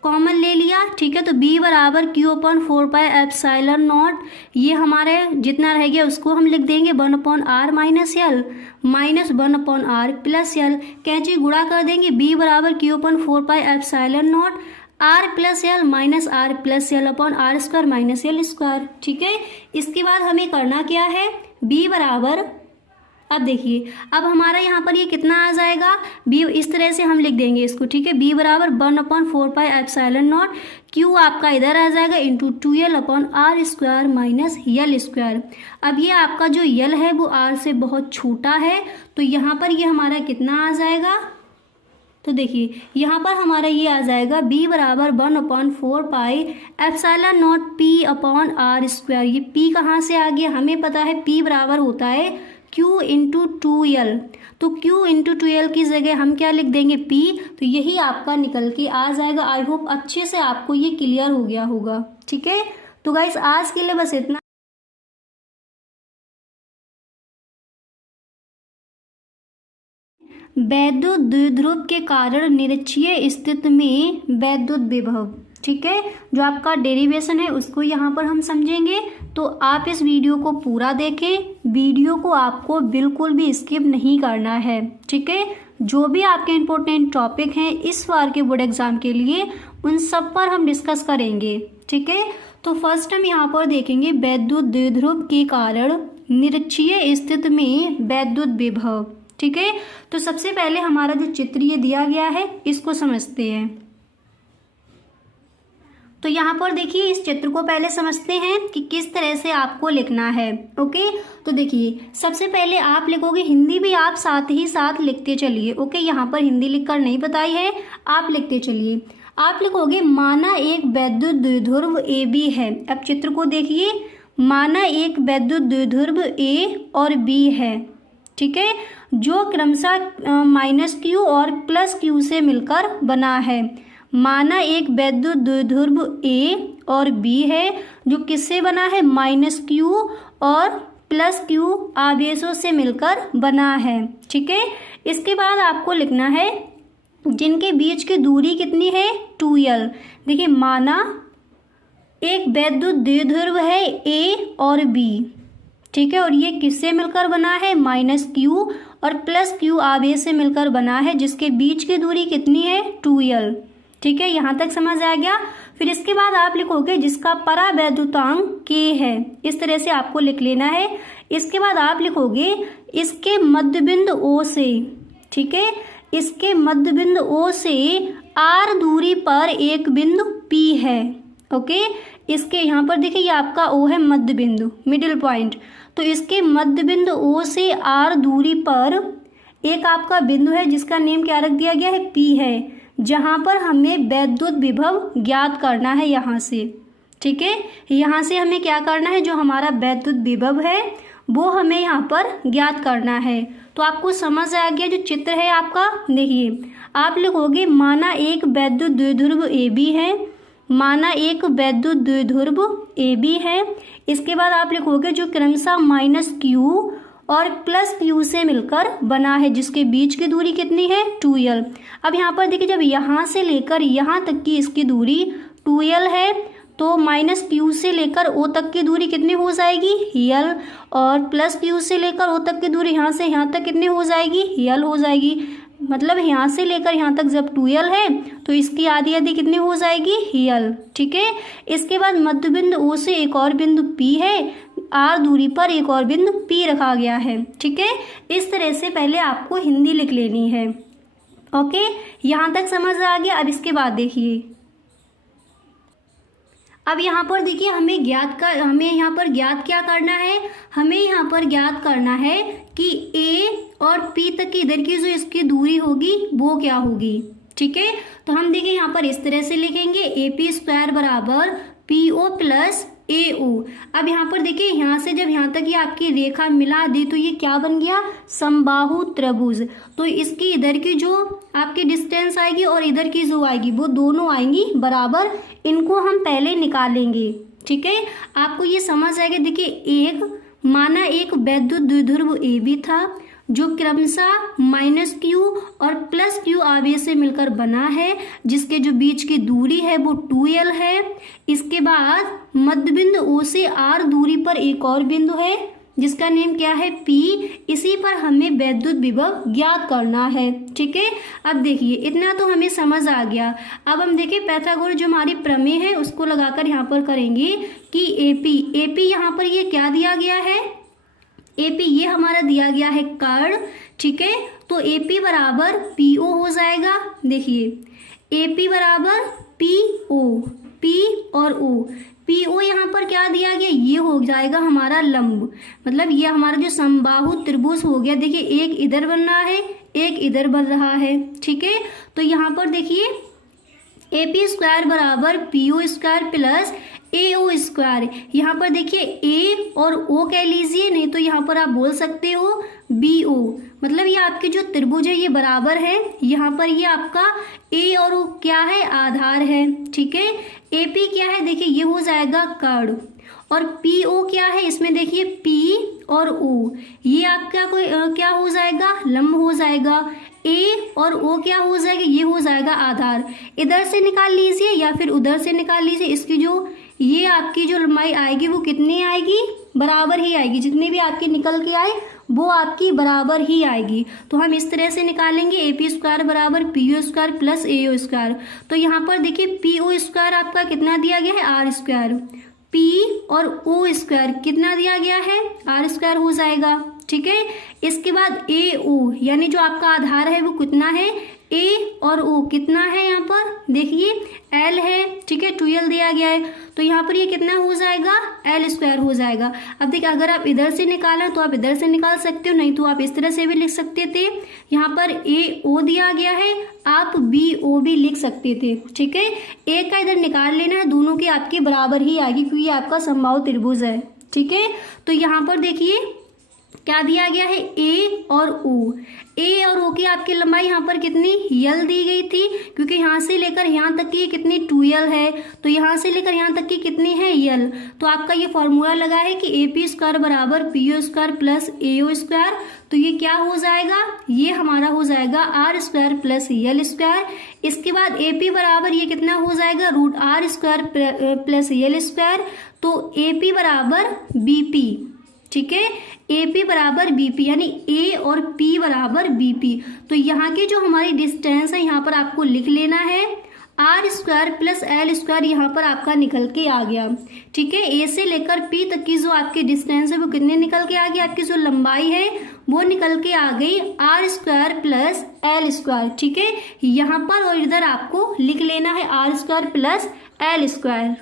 कॉमन ले लिया, ठीक है। तो b बराबर q upon 4 pi epsilon not, ये हमारे जितना रह गया उसको हम लिख देंगे 1/r माइनस यल माइनस 1/r प्लस यल। कैंची गुणा कर देंगे, b बराबर q upon 4 pi epsilon not r plus L minus r plus L upon r square minus L square, ठीक है। इसके बाद हमें करना क्या है, b बराबर, अब देखिए अब हमारा यहाँ पर ये कितना आ जाएगा, b इस तरह से हम लिख देंगे इसको, ठीक है। b बराबर 1/4 पाई एप्सिलॉन नॉट q आपका इधर आ जाएगा into 2l upon r square minus L square. अब ये आपका जो यल है वो r से बहुत छोटा है, तो यहाँ पर ये हमारा कितना आ जाएगा, तो देखिए यहाँ पर हमारा ये आ जाएगा b बराबर 1/4 pi epsilon not p upon r square. ये p कहाँ से आ गया, हमें पता है p बराबर होता है q इंटू 2l, तो q इंटू 2l की जगह हम क्या लिख देंगे p, तो यही आपका निकल के आ जाएगा। आई होप अच्छे से आपको ये क्लियर हो गया होगा, ठीक है। तो गाइस आज के लिए बस इतना। वैद्युत द्विध्रुव के कारण निरक्षीय स्थिति में वैद्युत विभव, ठीक है, जो आपका डेरिवेशन है उसको यहाँ पर हम समझेंगे। तो आप इस वीडियो को पूरा देखें, वीडियो को आपको बिल्कुल भी स्किप नहीं करना है, ठीक है। जो भी आपके इम्पोर्टेंट टॉपिक हैं इस बार के बोर्ड एग्जाम के लिए उन सब पर हम डिस्कस करेंगे, ठीक है। तो फर्स्ट हम यहाँ पर देखेंगे वैद्युत द्विध्रुव के कारण निरक्षीय स्थिति में वैद्युत विभव, ठीक है। तो सबसे पहले हमारा जो चित्र ये दिया गया है इसको समझते हैं। तो यहाँ पर देखिए इस चित्र को पहले समझते हैं कि किस तरह से आपको लिखना है, ओके। तो देखिए सबसे पहले आप लिखोगे, हिंदी भी आप साथ ही साथ लिखते चलिए, ओके। यहाँ पर हिंदी लिखकर नहीं बताई है, आप लिखते चलिए। आप लिखोगे माना एक वैद्युत द्विध्रुव ए बी है। अब चित्र को देखिए, माना एक वैद्युत द्विध्रुव ए और बी है, ठीक है, जो क्रमशः माइनस क्यू और प्लस क्यू से मिलकर बना है। माना एक वैद्युत द्विध्रुव ए और बी है जो किससे बना है, माइनस क्यू और प्लस क्यू आवेशों से मिलकर बना है, ठीक है। इसके बाद आपको लिखना है जिनके बीच की दूरी कितनी है, 2l। देखिए माना एक वैद्युत द्विध्रुव है ए और बी, ठीक है, और ये किससे मिलकर बना है, माइनस क्यू और प्लस क्यू आवेश से मिलकर बना है, जिसके बीच की दूरी कितनी है, 2l, ठीक है। यहाँ तक समझ आ गया। फिर इसके बाद आप लिखोगे जिसका परावैद्युतांक k है, इस तरह से आपको लिख लेना है। इसके बाद आप लिखोगे इसके मध्य बिंदु O से, ठीक है, इसके मध्य बिंदु O से r दूरी पर एक बिंदु P है, ओके। इसके यहाँ पर देखिए ये आपका O है मध्य बिंदु, मिडिल पॉइंट। तो इसके मध्य बिंदु O से r दूरी पर एक आपका बिंदु है जिसका नेम क्या रख दिया गया है, P है, जहाँ पर हमें वैद्युत विभव ज्ञात करना है यहाँ से, ठीक है। यहाँ से हमें क्या करना है, जो हमारा वैद्युत विभव है वो हमें यहाँ पर ज्ञात करना है। तो आपको समझ आ गया जो चित्र है आपका। देखिए आप लिखोगे माना एक वैद्युत द्विध्रुव AB है, माना एक वैद्युत द्विध्रुव AB है। इसके बाद आप लिखोगे जो क्रमशः -Q और +Q से मिलकर बना है, जिसके बीच की दूरी कितनी है 2L। अब यहाँ पर देखिए जब यहाँ से लेकर यहाँ तक की इसकी दूरी 2L है तो -Q से लेकर O तक की दूरी कितनी हो जाएगी L, और +Q से लेकर O तक की दूरी यहाँ से यहाँ तक कितनी हो जाएगी L हो जाएगी। मतलब यहाँ से लेकर यहाँ तक जब 2L है तो इसकी आधी आधी कितनी हो जाएगी L। ठीक है। इसके बाद मध्य बिंदु O से एक और बिंदु P है, R दूरी पर एक और बिंदु P रखा गया है। ठीक है। इस तरह से पहले आपको हिंदी लिख लेनी है। ओके, यहाँ तक समझ आ गया। अब इसके बाद देखिए, अब यहाँ पर देखिए हमें यहाँ पर ज्ञात क्या करना है, हमें यहाँ पर ज्ञात करना है कि A और P तक की इधर की जो इसकी दूरी होगी वो क्या होगी। ठीक है। तो हम देखिए यहाँ पर इस तरह से लिखेंगे AP² बराबर PO प्लस AO। अब यहाँ पर देखिए यहाँ से जब यहाँ तक ये आपकी रेखा मिला दी तो ये क्या बन गया, समबाहु त्रिभुज। तो इसकी इधर की जो आपकी डिस्टेंस आएगी और इधर की जो आएगी वो दोनों आएंगी बराबर, इनको हम पहले निकालेंगे। ठीक है। आपको ये समझ आएगा। देखिए माना एक वैद्युत द्विध्रुव AB था जो क्रमशः -Q और +Q आवेश से मिलकर बना है, जिसके जो बीच की दूरी है वो 2L है। इसके बाद मध्य बिंदु O से R दूरी पर एक और बिंदु है जिसका नेम क्या है P। इसी पर हमें वैद्युत विभव ज्ञात करना है। ठीक है। अब देखिए इतना तो हमें समझ आ गया। अब हम देखिए पाइथागोरस जो हमारी प्रमेय है उसको लगाकर यहाँ पर करेंगे कि AP यहाँ पर ये क्या दिया गया है, AP ये हमारा दिया गया है कर्ण। ठीक है। तो AP बराबर PO हो जाएगा। देखिए AP बराबर PO, P और O। PO यहाँ पर क्या दिया गया, ये हो जाएगा हमारा लंब, मतलब ये हमारा जो समबाहु त्रिभुज हो गया। देखिए एक इधर बन रहा है, एक इधर बन रहा है। ठीक है। तो यहाँ पर देखिए AP² बराबर PO² प्लस AO²। यहाँ पर देखिए A और O कह लीजिए, नहीं तो यहाँ पर आप बोल सकते हो BO। मतलब ये आपके जो त्रिभुज है ये बराबर है। यहाँ पर ये आपका A और O क्या है, आधार है। ठीक है। AP क्या है, देखिए ये हो जाएगा कर्ण, और PO क्या है, इसमें देखिए P और O ये आपका कोई क्या हो जाएगा, लंब हो जाएगा। A और O क्या हो जाएगा, ये हो जाएगा आधार। इधर से निकाल लीजिए या फिर उधर से निकाल लीजिए, इसकी जो ये आपकी जो लंबाई आएगी वो कितनी आएगी, बराबर ही आएगी। जितनी भी आपकी निकल के आए वो आपकी बराबर ही आएगी। तो हम इस तरह से निकालेंगे AP² बराबर PO² प्लस AO²। तो यहाँ पर देखिए PO² आपका कितना दिया गया है, R²। P और O² कितना दिया गया है, R² हो जाएगा। ठीक है। इसके बाद AO यानी जो आपका आधार है वो कितना है, A और O कितना है, यहाँ पर देखिए L है। ठीक है। 2L दिया गया है तो यहाँ पर ये कितना हो जाएगा, L² हो जाएगा। अब देखिए अगर आप इधर से निकालें तो आप इधर से निकाल सकते हो, नहीं तो आप इस तरह से भी लिख सकते थे। यहाँ पर AO दिया गया है, आप BO भी लिख सकते थे। ठीक है। एक का इधर निकाल लेना है, दोनों की आपकी बराबर ही आएगी क्योंकि ये आपका समबाहु त्रिभुज है। ठीक है। तो यहाँ पर देखिए क्या दिया गया है, A और O। A और O की आपकी लंबाई यहाँ पर कितनी, L दी गई थी, क्योंकि यहाँ से लेकर यहाँ तक की कितनी 2L है, तो यहाँ से लेकर यहाँ तक की कितनी है L। तो आपका ये फॉर्मूला लगा है कि AP² बराबर PO² प्लस AO²। तो ये क्या हो जाएगा, ये हमारा हो जाएगा R² प्लस L²। इसके बाद AP बराबर ये कितना हो जाएगा, √R² प्लस L²। तो AP बराबर BP। ठीक है। AP बराबर BP यानी A और P बराबर BP। तो यहाँ की जो हमारी डिस्टेंस है यहाँ पर आपको लिख लेना है, R² प्लस L² यहाँ पर आपका निकल के आ गया। ठीक है। A से लेकर P तक की जो आपकी डिस्टेंस है वो कितने निकल के आ गई, आपकी जो लंबाई है वो निकल के आ गई R² प्लस L²। ठीक है। यहाँ पर और इधर आपको लिख लेना है R² प्लस L²।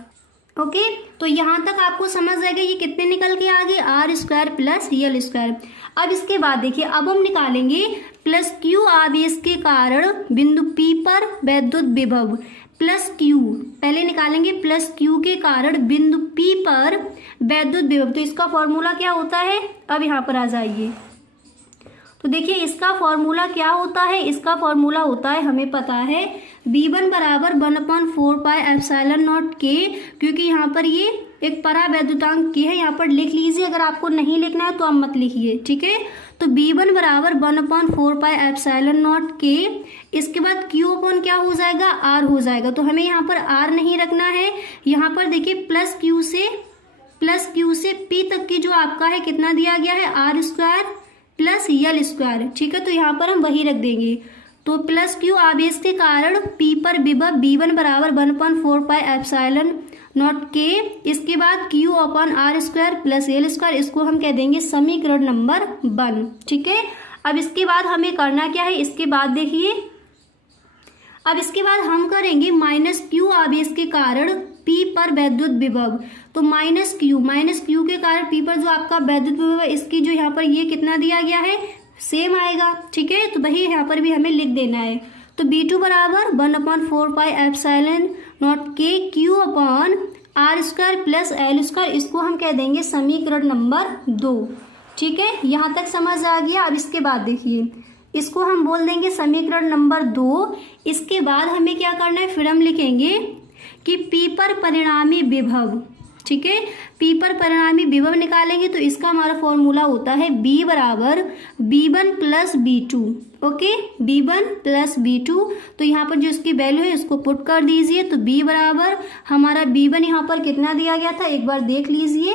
ओके। तो यहाँ तक आपको समझ आएगा ये कितने निकल के आ गए, R² प्लस L²। अब इसके बाद देखिए अब हम निकालेंगे +Q आवेश के कारण बिंदु P पर वैद्युत विभव। प्लस क्यू, पहले निकालेंगे प्लस क्यू के कारण बिंदु P पर वैद्युत विभव। तो इसका फॉर्मूला क्या होता है, अब यहाँ पर आ जाइए। तो देखिए इसका फॉर्मूला क्या होता है, इसका फॉर्मूला होता है, हमें पता है V1 बराबर 1/4πε0 K, क्योंकि यहाँ पर ये एक परावैद्युतांक K है, यहाँ पर लिख लीजिए। अगर आपको नहीं लिखना है तो आप मत लिखिए, ठीक है। तो V1 बराबर 1/4πε0 K, इसके बाद Q अपॉन क्या हो जाएगा, R हो जाएगा। तो हमें यहाँ पर R नहीं रखना है, यहाँ पर देखिए प्लस Q से P तक की जो आपका है कितना दिया गया है, R² प्लस L², ठीक है। तो यहाँ पर हम वही रख देंगे। तो प्लस Q आवेश के कारण P पर विभव V1 बराबर 1/4πε0 K, इसके बाद Q upon R² plus L², इसको हम कह देंगे समीकरण नंबर 1, ठीक है। अब इसके बाद हमें करना क्या है, इसके बाद देखिए, अब इसके बाद हम करेंगे माइनस Q आवेश के कारण P पर वैद्युत विभव। तो माइनस Q के कारण P पर जो आपका वैद्युत विभव है, इसकी जो यहाँ पर ये कितना दिया गया है, सेम आएगा, ठीक है। तो वही यहाँ पर भी हमें लिख देना है। तो B2 बराबर 1/4πε0 K Q upon R² plus L², इसको हम कह देंगे समीकरण नंबर 2, ठीक है। यहाँ तक समझ आ गया। अब इसके बाद देखिए, इसको हम बोल देंगे समीकरण नंबर 2। इसके बाद हमें क्या करना है, फिर हम लिखेंगे कि P पर परिणामी विभव, ठीक है। P पर परिणामी विभव निकालेंगे तो इसका हमारा फॉर्मूला होता है B बराबर B1 plus B2, okay, B1 plus B2। तो यहाँ पर जो इसकी वैल्यू है उसको पुट कर दीजिए। तो B बराबर हमारा B1 यहाँ पर कितना दिया गया था, एक बार देख लीजिए।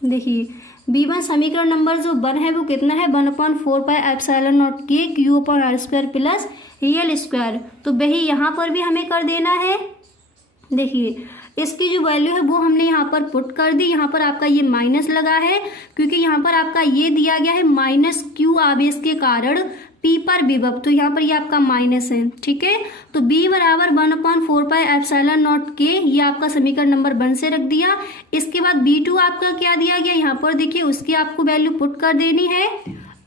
देखिए B1 समीकरण नंबर जो 1 है वो कितना है, 1/4πε0 K Q upon R² plus L²। तो वही यहाँ पर भी हमें कर देना है। देखिए इसकी जो वैल्यू है वो हमने यहाँ पर पुट कर दी। यहाँ पर आपका ये माइनस लगा है क्योंकि यहाँ पर आपका ये दिया गया है माइनस Q आवेश के कारण P पर विभव, तो यहाँ पर ये आपका माइनस है, ठीक है। तो B बराबर 1/4πε0 K, ये आपका समीकरण नंबर 1 से रख दिया। इसके बाद B2 आपका क्या दिया गया, यहाँ पर देखिए उसकी आपको वैल्यू पुट कर देनी है।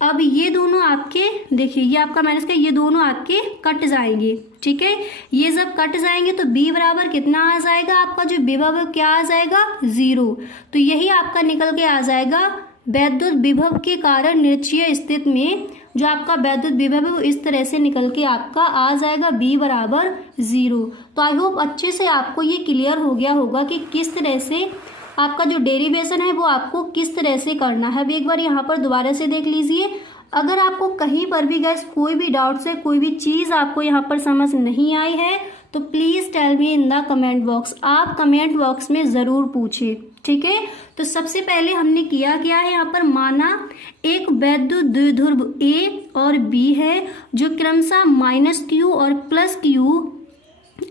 अब ये दोनों आपके, देखिए ये आपका माइनस का, ये दोनों आपके कट जाएंगे, ठीक है। ये जब कट जाएंगे तो B बराबर कितना आ जाएगा, आपका जो विभव है क्या आ जाएगा, 0। तो यही आपका निकल के आ जाएगा वैद्युत विभव के कारण निरक्षीय स्थिति में जो आपका वैद्युत विभव है वो इस तरह से निकल के आपका आ जाएगा B बराबर 0। तो आई होप अच्छे से आपको ये क्लियर हो गया होगा कि किस तरह से आपका जो डेरिवेशन है वो आपको किस तरह से करना है। अब एक बार यहाँ पर दोबारा से देख लीजिए। अगर आपको कहीं पर भी गैस कोई भी डाउट्स है, कोई भी चीज़ आपको यहाँ पर समझ नहीं आई है तो please tell me in the comment box, आप कमेंट बॉक्स में ज़रूर पूछिए, ठीक है। तो सबसे पहले हमने किया है यहाँ पर, माना एक वैद्युत द्विध्रुव A और B है जो क्रमशः -Q और +Q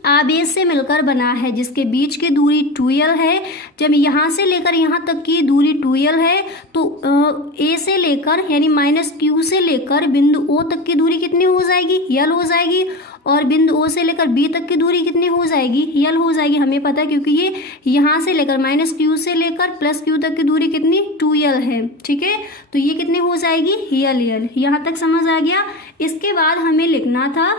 आवेश से मिलकर बना है, जिसके बीच की दूरी 2L है। जब यहाँ से लेकर यहाँ तक की दूरी 2L है तो A से लेकर यानी -Q से लेकर बिंदु O तक की दूरी कितनी हो जाएगी, L हो जाएगी। और बिंदु O से लेकर B तक की दूरी कितनी हो जाएगी, L हो जाएगी। हमें पता है क्योंकि ये यहाँ से लेकर -Q से लेकर +Q तक की दूरी कितनी 2L है, ठीक है। तो ये कितनी हो जाएगी, L। यहाँ तक समझ आ गया। इसके बाद हमें लिखना था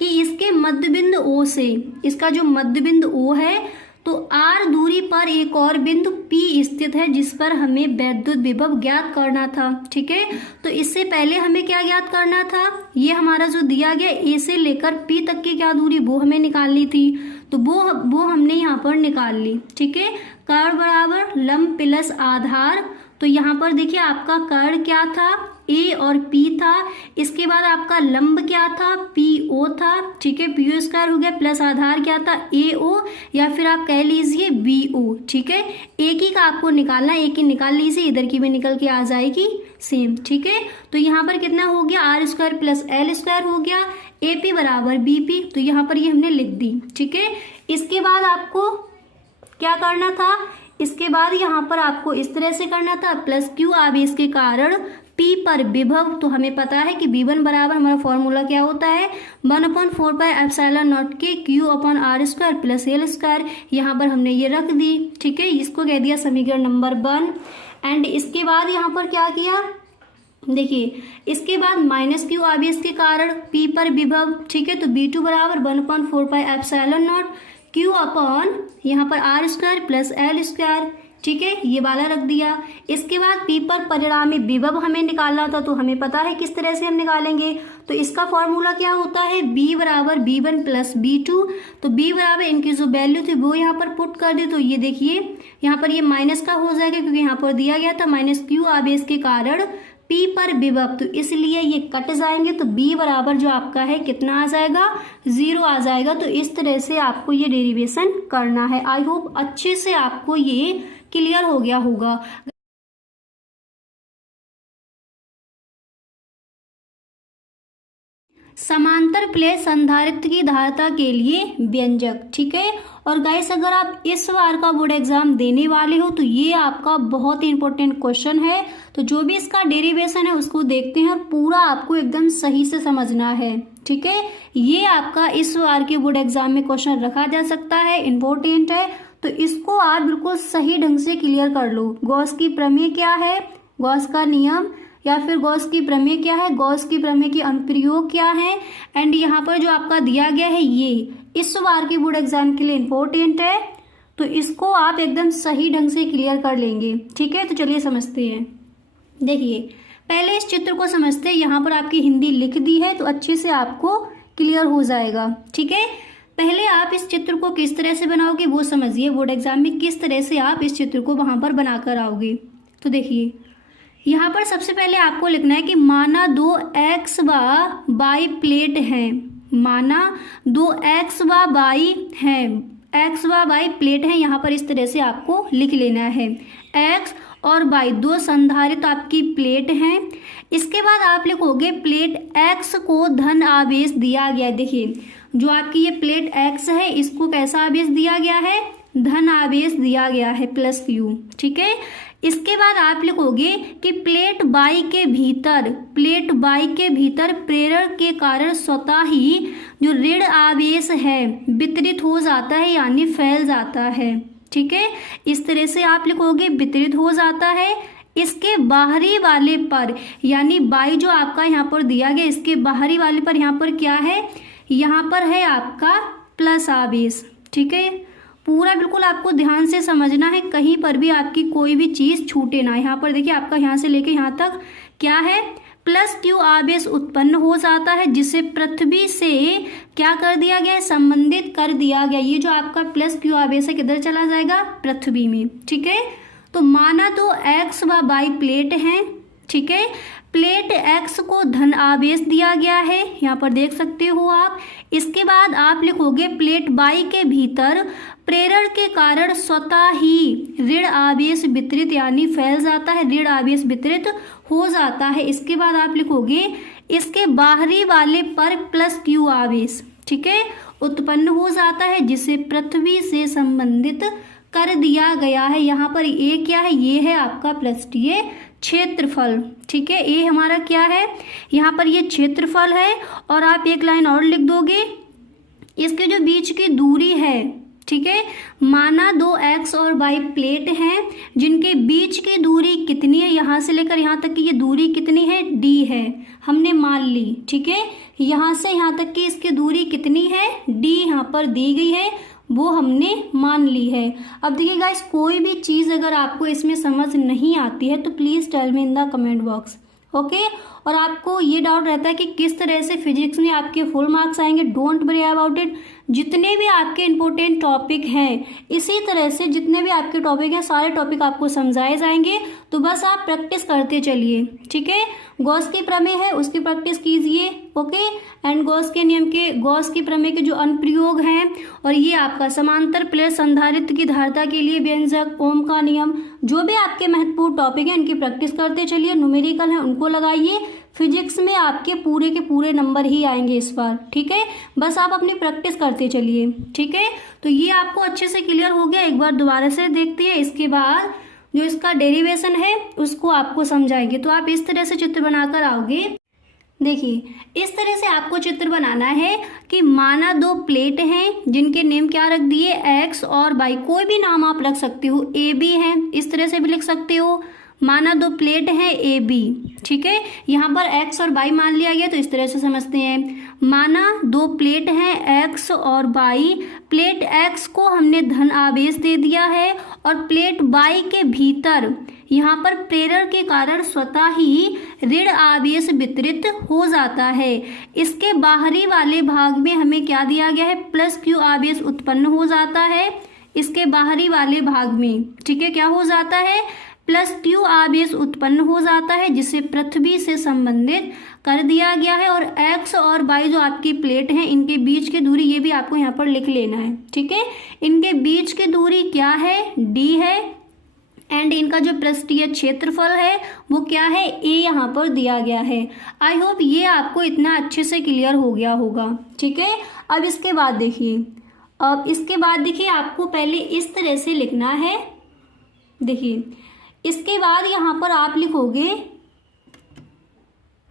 कि इसके मध्य बिंदु O से, इसका जो मध्य बिंदु O है तो R दूरी पर एक और बिंदु P स्थित है जिस पर हमें वैद्युत विभव ज्ञात करना था, ठीक है। तो इससे पहले हमें क्या ज्ञात करना था, ये हमारा जो दिया गया A से लेकर P तक की क्या दूरी वो हमें निकालनी थी। तो वो हमने यहाँ पर निकाल ली, ठीक है। कर्ण बराबर लंब प्लस आधार। तो यहाँ पर देखिए आपका कर्ण क्या था, A और P था। इसके बाद आपका लंब क्या था, PO था, ठीक है। PO² हो गया प्लस आधार क्या था, AO या फिर आप कह लीजिए BO, ठीक है। एक ही का आपको निकालना, एक ही निकाल लीजिए, इधर की भी निकल के आ जाएगी सेम, ठीक है। तो यहाँ पर कितना हो गया, R² प्लस L² हो गया। AP बराबर BP, तो यहाँ पर ये हमने लिख दी, ठीक है। इसके बाद आपको क्या करना था, इसके बाद यहाँ पर आपको इस तरह से करना था, +Q आवेश के कारण P पर विभव। तो हमें पता है कि V1 बराबर हमारा फॉर्मूला क्या होता है, 1/4πε0 K Q upon R² plus L²। यहाँ पर हमने ये रख दी, ठीक है। इसको कह दिया समीकरण नंबर 1। एंड इसके बाद यहाँ पर क्या किया, देखिए इसके बाद माइनस क्यू आवेश के कारण P पर विभव, ठीक है, तो V2 बराबर 1/4πε0 Q अपॉन यहाँ पर R square plus L square, ठीक है, ये वाला रख दिया। इसके बाद P पर परिणामी विभव हमें निकालना था, तो हमें पता है किस तरह से हम निकालेंगे। तो इसका फॉर्मूला क्या होता है, B बराबर B1 प्लस B2। तो B बराबर इनकी जो वैल्यू थी वो यहाँ पर पुट कर दी, तो ये देखिए यहाँ पर ये माइनस का हो जाएगा, क्योंकि यहाँ पर दिया गया था माइनस क्यू आवेश के कारण P पर विभव, तो इसलिए ये कट जाएंगे। तो B बराबर जो आपका है कितना आ जाएगा, 0 आ जाएगा। तो इस तरह से आपको ये डेरिवेशन करना है। आई होप अच्छे से आपको ये क्लियर हो गया होगा। समांतर प्लेट संधारित्र की धारिता के लिए व्यंजक, ठीक है। और गाइस अगर आप इस बार का बोर्ड एग्जाम देने वाले हो तो ये आपका बहुत ही इंपॉर्टेंट क्वेश्चन है। तो जो भी इसका डेरिवेशन है उसको देखते हैं और पूरा आपको एकदम सही से समझना है, ठीक है। ये आपका इस बार के बोर्ड एग्जाम में क्वेश्चन रखा जा सकता है, इंपॉर्टेंट है, तो इसको आप बिल्कुल सही ढंग से क्लियर कर लो। गॉस की प्रमेय क्या है, गॉस का नियम, या फिर गॉस की प्रमेय क्या है, गॉस की प्रमेय की अनुप्रयोग क्या है, एंड यहाँ पर जो आपका दिया गया है ये इस बार के बोर्ड एग्जाम के लिए इंपॉर्टेंट है। तो इसको आप एकदम सही ढंग से क्लियर कर लेंगे, ठीक है। तो चलिए समझते हैं। देखिए पहले इस चित्र को समझते हैं। यहाँ पर आपकी हिंदी लिख दी है तो अच्छे से आपको क्लियर हो जाएगा, ठीक है। पहले आप इस चित्र को किस तरह से बनाओगे वो समझिए, बोर्ड एग्जाम में किस तरह से आप इस चित्र को वहां पर बनाकर आओगे। तो देखिए यहाँ पर सबसे पहले आपको लिखना है कि माना 2 x व y प्लेट है, माना 2 x व y है, x व y प्लेट है। यहाँ पर इस तरह से आपको लिख लेना है। x और y दो संधारित्र आपकी प्लेट हैं। इसके बाद आप लिखोगे प्लेट x को धन आवेश दिया गया है। देखिए जो आपकी ये प्लेट x है इसको कैसा आवेश दिया गया है, धन आवेश दिया गया है प्लस q, ठीक है। इसके बाद आप लिखोगे कि प्लेट y के भीतर, प्लेट y के भीतर प्रेरण के कारण स्वतः ही जो ऋण आवेश है वितरित हो जाता है, यानी फैल जाता है, ठीक है। इस तरह से आप लिखोगे वितरित हो जाता है। इसके बाहरी वाले पर, यानी y जो आपका यहाँ पर दिया गया इसके बाहरी वाले पर यहाँ पर क्या है, यहाँ पर है आपका प्लस आवेश, ठीक है। पूरा बिल्कुल आपको ध्यान से समझना है, कहीं पर भी आपकी कोई भी चीज छूटे ना। यहाँ पर देखिए आपका यहाँ से लेके यहाँ तक क्या है, प्लस क्यू आवेश उत्पन्न हो जाता है, जिसे पृथ्वी से क्या कर दिया गया है, संबंधित कर दिया गया। ये जो आपका प्लस क्यू आवेश है किधर चला जाएगा, पृथ्वी में, ठीक है। तो माना तो x व y प्लेट हैं, ठीक है। प्लेट x को धन आवेश दिया गया है, यहाँ पर देख सकते हो आप। इसके बाद आप लिखोगे प्लेट y के भीतर प्रेरण के कारण स्वतः ही ऋण आवेश वितरित, यानी फैल जाता है, ऋण आवेश वितरित हो जाता है। इसके बाद आप लिखोगे इसके बाहरी वाले पर प्लस क्यू आवेश, ठीक है, उत्पन्न हो जाता है, जिसे पृथ्वी से संबंधित कर दिया गया है। यहाँ पर ए क्या है, ये है आपका पृष्ठीय क्षेत्रफल, ठीक है। ए हमारा क्या है, यहाँ पर ये क्षेत्रफल है। और आप एक लाइन और लिख दोगे, इसके जो बीच की दूरी है, ठीक है, माना 2 x और y प्लेट हैं जिनके बीच की दूरी कितनी है, यहाँ से लेकर यहाँ तक की ये दूरी कितनी है, d है, हमने मान ली, ठीक है। यहाँ से यहाँ तक की इसकी दूरी कितनी है, d यहाँ पर दी गई है, वो हमने मान ली है। अब देखिए गाइस कोई भी चीज़ अगर आपको इसमें समझ नहीं आती है तो please tell me in the comment box, okay. और आपको ये डाउट रहता है कि किस तरह से फिजिक्स में आपके फुल मार्क्स आएंगे, डोंट वरी अबाउट इट। जितने भी आपके इंपॉर्टेंट टॉपिक हैं इसी तरह से जितने भी आपके टॉपिक हैं सारे टॉपिक आपको समझाए जाएंगे। तो बस आप प्रैक्टिस करते चलिए, ठीक है। गॉस की प्रमेय है उसकी प्रैक्टिस कीजिए, ओके। एंड गॉस के नियम के, गॉस की प्रमेय के जो अनुप्रयोग हैं, और ये आपका समांतर प्लेट संधारित्र की धारिता के लिए व्यंजक, ओम का नियम, जो भी आपके महत्वपूर्ण टॉपिक हैं इनकी प्रैक्टिस करते चलिए। न्यूमेरिकल है उनको लगाइए। फिजिक्स में आपके पूरे के पूरे नंबर ही आएंगे इस बार, ठीक है। बस आप अपनी प्रैक्टिस करते चलिए, ठीक है। तो ये आपको अच्छे से क्लियर हो गया। एक बार दोबारा से देखते हैं, इसके बाद जो इसका डेरिवेशन है उसको आपको समझाएंगे। तो आप इस तरह से चित्र बनाकर आओगे। देखिए इस तरह से आपको चित्र बनाना है कि माना 2 प्लेट हैं जिनके नेम क्या रख दिए, x और y, कोई भी नाम आप रख सकते हो, ए बी है इस तरह से भी लिख सकते हो, माना दो प्लेट है ए बी, ठीक है, यहाँ पर एक्स और वाई मान लिया गया, तो इस तरह से समझते हैं। माना दो प्लेट हैं एक्स और वाई, प्लेट एक्स को हमने धन आवेश दे दिया है और प्लेट वाई के भीतर यहाँ पर प्रेरण के कारण स्वतः ही ऋण आवेश वितरित हो जाता है। इसके बाहरी वाले भाग में हमें क्या दिया गया है, प्लस क्यू आवेश उत्पन्न हो जाता है। इसके बाहरी वाले भाग में, ठीक है, क्या हो जाता है, प्लस क्यू आवेश उत्पन्न हो जाता है, जिसे पृथ्वी से संबंधित कर दिया गया है। और एक्स और वाई जो आपकी प्लेट हैं, इनके बीच की दूरी, ये भी आपको यहाँ पर लिख लेना है, ठीक है। इनके बीच की दूरी क्या है, डी है, एंड इनका जो पृष्ठीय क्षेत्रफल है वो क्या है, ए यहाँ पर दिया गया है। आई होप ये आपको इतना अच्छे से क्लियर हो गया होगा, ठीक है। अब इसके बाद देखिए, आपको पहले इस तरह से लिखना है। देखिए, इसके बाद यहाँ पर आप लिखोगे,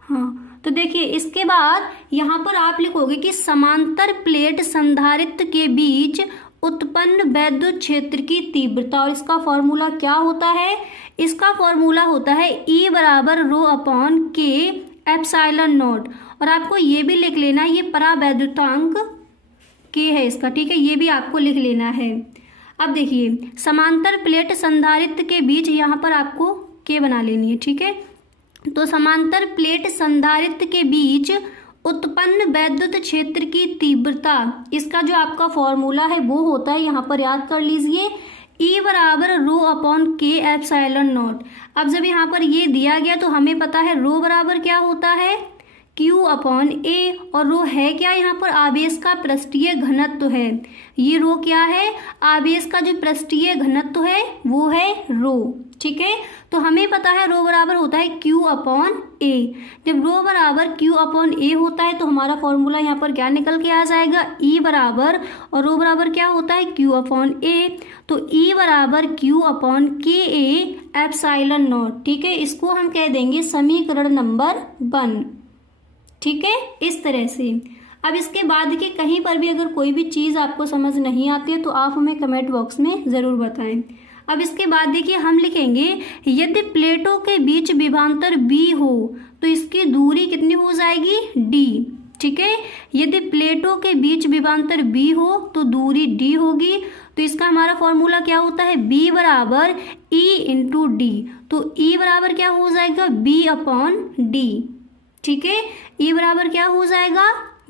हाँ, तो देखिए इसके बाद यहाँ पर आप लिखोगे कि समांतर प्लेट संधारित्र के बीच उत्पन्न वैद्युत क्षेत्र की तीव्रता। और इसका फॉर्मूला क्या होता है, इसका फॉर्मूला होता है E बराबर रो अपॉन के एप्सिलॉन नॉट। और आपको ये भी लिख लेना, ये परावैद्युतांक के है इसका, ठीक है, ये भी आपको लिख लेना है। अब देखिए, समांतर प्लेट संधारित्र के बीच यहाँ पर आपको के बना लेनी है, ठीक है। तो समांतर प्लेट संधारित्र के बीच उत्पन्न वैद्युत क्षेत्र की तीव्रता, इसका जो आपका फॉर्मूला है वो होता है, यहाँ पर याद कर लीजिए, E बराबर रो अपॉन के एप्सिलॉन नॉट। अब जब यहाँ पर ये दिया गया तो हमें पता है रो बराबर क्या होता है, Q अपॉन ए, और रो है क्या, यहाँ पर आवेश का पृष्ठीय घनत्व है। ये रो क्या है, आवेश का जो पृष्ठीय घनत्व है वो है रो, ठीक है। तो हमें पता है रो बराबर होता है Q अपॉन ए। जब रो बराबर Q अपॉन ए होता है तो हमारा फॉर्मूला यहाँ पर क्या निकल के आ जाएगा, E बराबर, और रो बराबर क्या होता है, Q अपॉन ए। तो E बराबर Q अपॉन के ए एप्सिलॉन नॉट, ठीक है। इसको हम कह देंगे समीकरण नंबर 1, ठीक है, इस तरह से। अब इसके बाद देखिए, कहीं पर भी अगर कोई भी चीज़ आपको समझ नहीं आती है तो आप हमें कमेंट बॉक्स में ज़रूर बताएं। अब इसके बाद देखिए, हम लिखेंगे यदि प्लेटों के बीच विभवांतर B हो तो इसकी दूरी कितनी हो जाएगी, D, ठीक है। यदि प्लेटों के बीच विभवांतर B हो तो दूरी D होगी। तो इसका हमारा फॉर्मूला क्या होता है, B बराबर E इंटू डी। तो E बराबर क्या हो जाएगा, B अपॉन डी, ठीक है। E बराबर क्या हो जाएगा,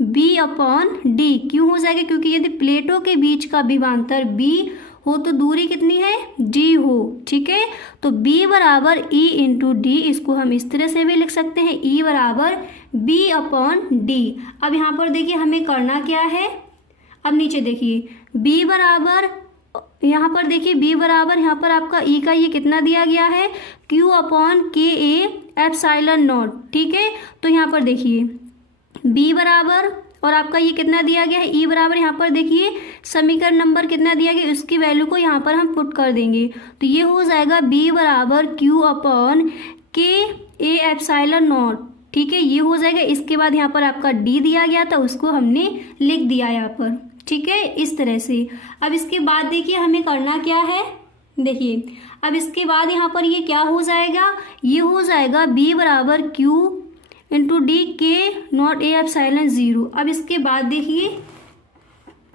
B अपॉन डी। क्यों हो जाएगा, क्योंकि यदि प्लेटों के बीच का विभवांतर B हो तो दूरी कितनी है, D हो, ठीक है। तो B बराबर E इंटू डी, इसको हम इस तरह से भी लिख सकते हैं, E बराबर B अपॉन डी। अब यहाँ पर देखिए हमें करना क्या है, अब नीचे देखिए B बराबर, यहाँ पर देखिए B बराबर, यहाँ पर आपका E का ये कितना दिया गया है, Q अपॉन के ए एप्सिलॉन नॉट, ठीक है। तो यहाँ पर देखिए B बराबर, और आपका ये कितना दिया गया है, E बराबर, यहाँ पर देखिए समीकरण नंबर कितना दिया गया, उसकी वैल्यू को यहाँ पर हम पुट कर देंगे। तो ये हो जाएगा B बराबर Q अपॉन के ए एप्सिलॉन नॉट, ठीक है, ये हो जाएगा। इसके बाद यहाँ पर आपका D दिया गया था, उसको हमने लिख दिया यहाँ पर, ठीक है, इस तरह से। अब इसके बाद देखिए हमें करना क्या है, देखिए अब इसके बाद यहाँ पर ये क्या हो जाएगा, ये हो जाएगा B बराबर Q इंटू डी के नॉट ए एप्सिलॉन 0। अब इसके बाद देखिए,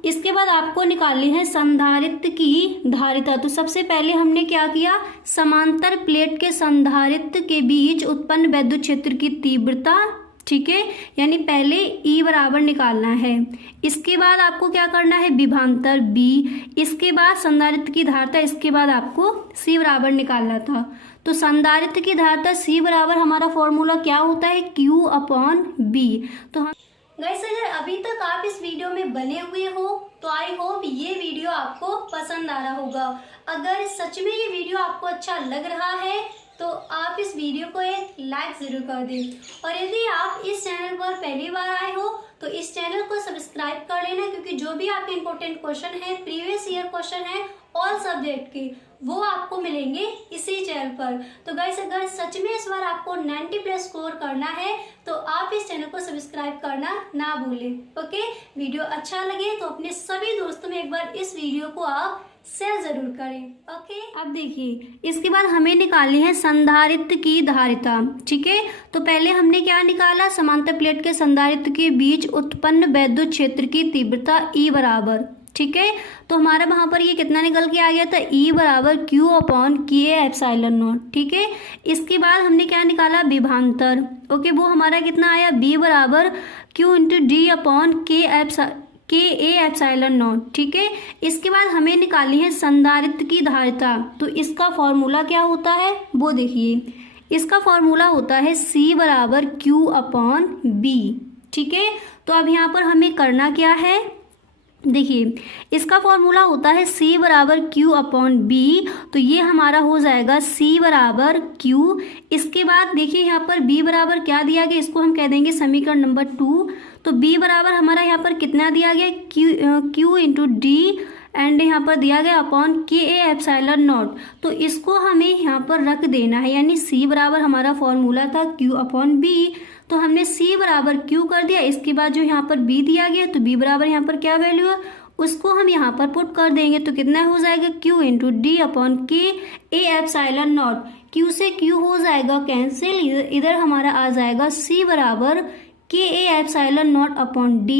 इसके बाद आपको निकालनी है संधारित्र की धारिता। तो सबसे पहले हमने क्या किया, समांतर प्लेट के संधारित्र के बीच उत्पन्न वैद्युत क्षेत्र की तीव्रता, ठीक है, यानी पहले E बराबर निकालना है। इसके बाद आपको क्या करना है, विभवांतर B, इसके बाद संधारित्र की धारिता, इसके बाद आपको C बराबर निकालना था। तो संधारित्र की धारिता C बराबर हमारा फॉर्मूला क्या होता है, Q अपॉन B। तो हम गाइस, अगर अभी तक आप इस वीडियो में बने हुए हो तो आई होप ये वीडियो आपको पसंद आ रहा होगा। अगर सच में ये वीडियो आपको अच्छा लग रहा है तो आप इस वीडियो को एक लाइक ज़रूर कर दें, और यदि आप इस चैनल पर पहली बार आए हो तो इस चैनल को सब्सक्राइब कर लेना, क्योंकि जो भी आपके इंपॉर्टेंट क्वेश्चन है, प्रीवियस ईयर क्वेश्चन है, ऑल सब्जेक्ट के, वो आपको मिलेंगे इसी चैनल पर। तो गाइस अगर सच में इस बार आपको 90+ स्कोर करना है तो आप इस चैनल को सब्सक्राइब करना ना भूलें। ओके, वीडियो अच्छा लगे तो अपने सभी दोस्तों में एक बार इस वीडियो को आप शेयर जरूर करें। ओके, अब देखिए इसके बाद हमें निकालनी है संधारित्र की धारिता। ठीक है, तो पहले हमने क्या निकाला, समांतर प्लेट के संधारित्र के बीच उत्पन्न वैद्युत क्षेत्र की तीव्रता E बराबर। ठीक है, तो हमारा वहां पर ये कितना निकल के आ गया था, E बराबर Q/K/ε0। ठीक है, इसके बाद हमने क्या निकाला, विभवांतर। ओके, वो हमारा कितना आया, B बराबर Q/D/K/ε0। ठीक है, इसके बाद हमें निकालनी है संधारित्र की धारिता। तो इसका फॉर्मूला क्या होता है वो देखिए, इसका फॉर्मूला होता है C बराबर Q/B। ठीक है, तो अब यहाँ पर हमें करना क्या है, देखिए इसका फॉर्मूला होता है C बराबर Q/B। तो ये हमारा हो जाएगा C बराबर Q। इसके बाद देखिए यहाँ पर B बराबर क्या दिया गया, इसको हम कह देंगे समीकरण नंबर 2। तो B बराबर हमारा यहाँ पर कितना दिया गया, Q इंटू D एंड यहाँ पर दिया गया अपॉन Ka/ε0। तो इसको हमें यहाँ पर रख देना है, यानी C बराबर हमारा फॉर्मूला था Q/B। तो हमने C बराबर Q कर दिया। इसके बाद जो यहाँ पर B दिया गया तो B बराबर यहाँ पर क्या वैल्यू है उसको हम यहाँ पर पुट कर देंगे। तो कितना हो जाएगा, Q into D upon Ka/ε0। Q से Q हो जाएगा कैंसिल, इधर हमारा आ जाएगा C बराबर Ka/ε0 अपॉन D।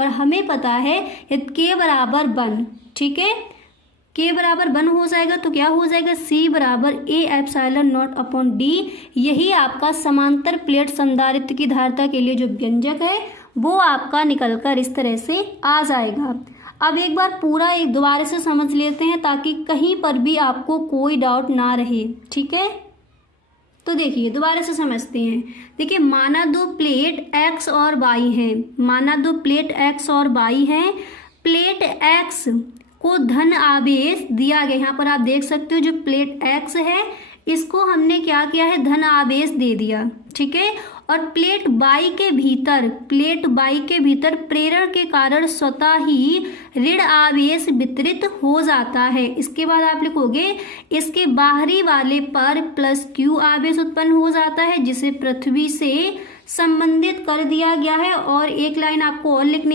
और हमें पता है K बराबर 1। ठीक है, K बराबर 1 हो जाएगा तो क्या हो जाएगा, C बराबर A/ε0 अपॉन D। यही आपका समांतर प्लेट संधारित्र की धारिता के लिए जो व्यंजक है वो आपका निकलकर इस तरह से आ जाएगा। अब एक बार पूरा एक दोबारा से समझ लेते हैं ताकि कहीं पर भी आपको कोई डाउट ना रहे। ठीक है, तो देखिए दोबारा से समझते हैं। देखिए माना दो प्लेट X और Y है, माना दो प्लेट X और Y है। प्लेट X को धन आवेश दिया गया, यहाँ पर आप देख सकते हो जो प्लेट X है इसको हमने क्या किया है, धन आवेश दे दिया। ठीक है, और प्लेट Y के भीतर, प्लेट Y के भीतर प्रेरण के कारण स्वतः ही ऋण आवेश वितरित हो जाता है। इसके बाद आप लिखोगे इसके बाहरी वाले पर +Q आवेश उत्पन्न हो जाता है जिसे पृथ्वी से संबंधित कर दिया गया है। और एक लाइन आपको और लिख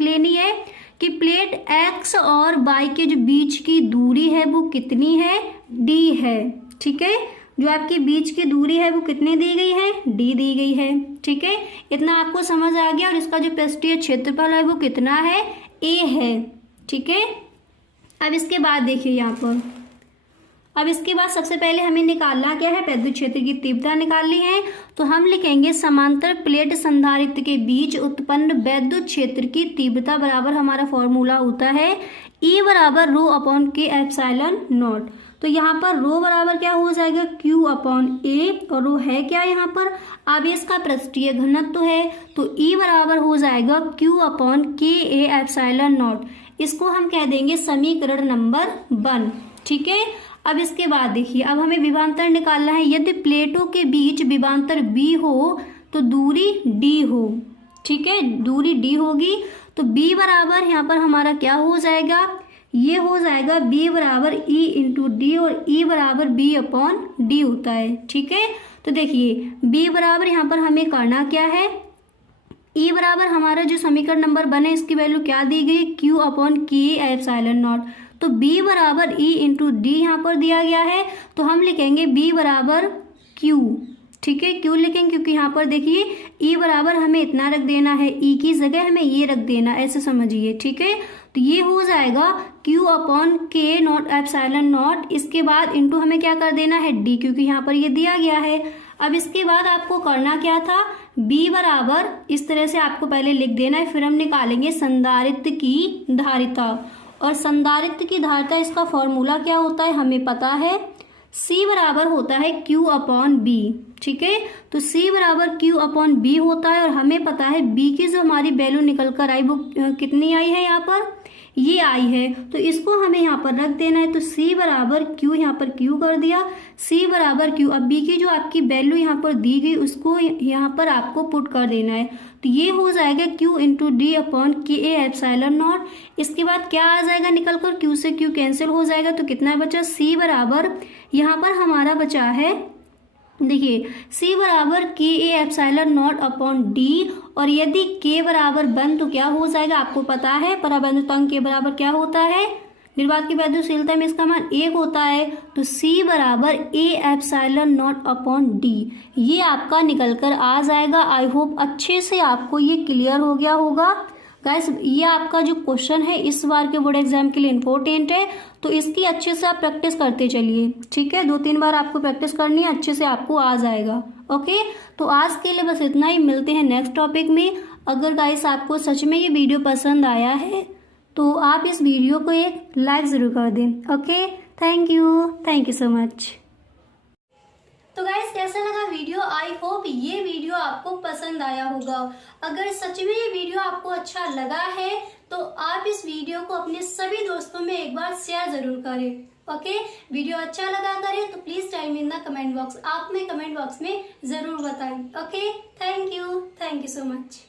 लेनी है कि प्लेट X और Y के जो बीच की दूरी है वो कितनी है, D है। ठीक है, जो आपके बीच की दूरी है वो कितनी दी गई है, D दी गई है। ठीक है, इतना आपको समझ आ गया। और इसका जो पृष्ठीय क्षेत्रफल है वो कितना है, A है। ठीक है, अब इसके बाद देखिए यहाँ पर, अब इसके बाद सबसे पहले हमें निकालना क्या है, वैद्युत क्षेत्र की तीव्रता निकालनी है। तो हम लिखेंगे समांतर प्लेट संधारित्र के बीच उत्पन्न वैद्युत क्षेत्र की तीव्रता बराबर हमारा फॉर्मूला होता है E बराबर ρ/K/ε0। तो यहाँ पर रो बराबर क्या हो जाएगा, Q/A। और रो है क्या, यहाँ पर आवेश का पृष्ठीय घनत्व है। तो E बराबर हो जाएगा Q/Ka/ε0। इसको हम कह देंगे समीकरण नंबर 1। ठीक है, अब इसके बाद देखिए अब हमें विभवांतर निकालना है। यदि प्लेटों के बीच विभवांतर B हो तो दूरी D हो। ठीक है, दूरी D होगी तो B बराबर यहाँ पर हमारा क्या हो जाएगा, ये हो जाएगा B बराबर E इंटू D। और E बराबर B/D होता है। ठीक है, तो देखिए B बराबर यहाँ पर हमें करना क्या है, E बराबर हमारा जो समीकरण नंबर 1 है इसकी वैल्यू क्या दी गई, Q/K/ε0। तो B बराबर E इंटू D यहाँ पर दिया गया है। तो हम लिखेंगे B बराबर Q। ठीक है, क्यों लिखेंगे, क्योंकि यहाँ पर देखिए E बराबर हमें इतना रख देना है, E की जगह हमें ये रख देना, ऐसे समझिए। ठीक है, तो ये हो जाएगा Q/K/ε0। इसके बाद इंटू हमें क्या कर देना है, D, क्योंकि यहाँ पर ये दिया गया है। अब इसके बाद आपको करना क्या था, B बराबर इस तरह से आपको पहले लिख देना है, फिर हम निकालेंगे संधारित्र की धारिता। और संधारित्र की धारिता इसका फॉर्मूला क्या होता है हमें पता है, C बराबर होता है Q/B। ठीक है, तो C बराबर Q/B होता है। और हमें पता है B की जो हमारी वैल्यू निकल कर आई वो कितनी आई है, यहाँ पर ये आई है, तो इसको हमें यहाँ पर रख देना है। तो C बराबर Q, यहाँ पर Q कर दिया, C बराबर Q। अब B की जो आपकी वैल्यू यहाँ पर दी गई उसको यहाँ पर आपको पुट कर देना है। तो ये हो जाएगा Q इंटू डी अपॉन के ए एप्सिलॉन नॉट। इसके बाद क्या आ जाएगा निकल कर, Q से Q कैंसिल हो जाएगा, तो कितना बचा, C बराबर यहाँ पर हमारा बचा है, देखिए C बराबर के A epsilon not upon D. और यदि K बराबर 1 तो क्या हो जाएगा, आपको पता है पराबंधु तंग के बराबर क्या होता है, निर्वात की वैद्युशीलता में इसका मान 1 होता है। तो C बराबर A epsilon not upon D, ये आपका निकल कर आ जाएगा। आई होप अच्छे से आपको ये क्लियर हो गया होगा गाइस। ये आपका जो क्वेश्चन है इस बार के बोर्ड एग्जाम के लिए इम्पोर्टेंट है, तो इसकी अच्छे से आप प्रैक्टिस करते चलिए, ठीक है। 2-3 बार आपको प्रैक्टिस करनी है, अच्छे से आपको आ जाएगा। ओके, तो आज के लिए बस इतना ही, मिलते हैं नेक्स्ट टॉपिक में। अगर गाइस आपको सच में ये वीडियो पसंद आया है तो आप इस वीडियो को एक लाइक ज़रूर कर दें। Okay, thank you so much. तो गाइस कैसा लगा वीडियो, आई होप ये वीडियो आपको पसंद आया होगा। अगर सच में ये वीडियो आपको अच्छा लगा है तो आप इस वीडियो को अपने सभी दोस्तों में एक बार शेयर जरूर करें। ओके, वीडियो अच्छा लगा करे तो please time in the comment box, आप में कमेंट बॉक्स में जरूर बताएं। Okay, thank you so much.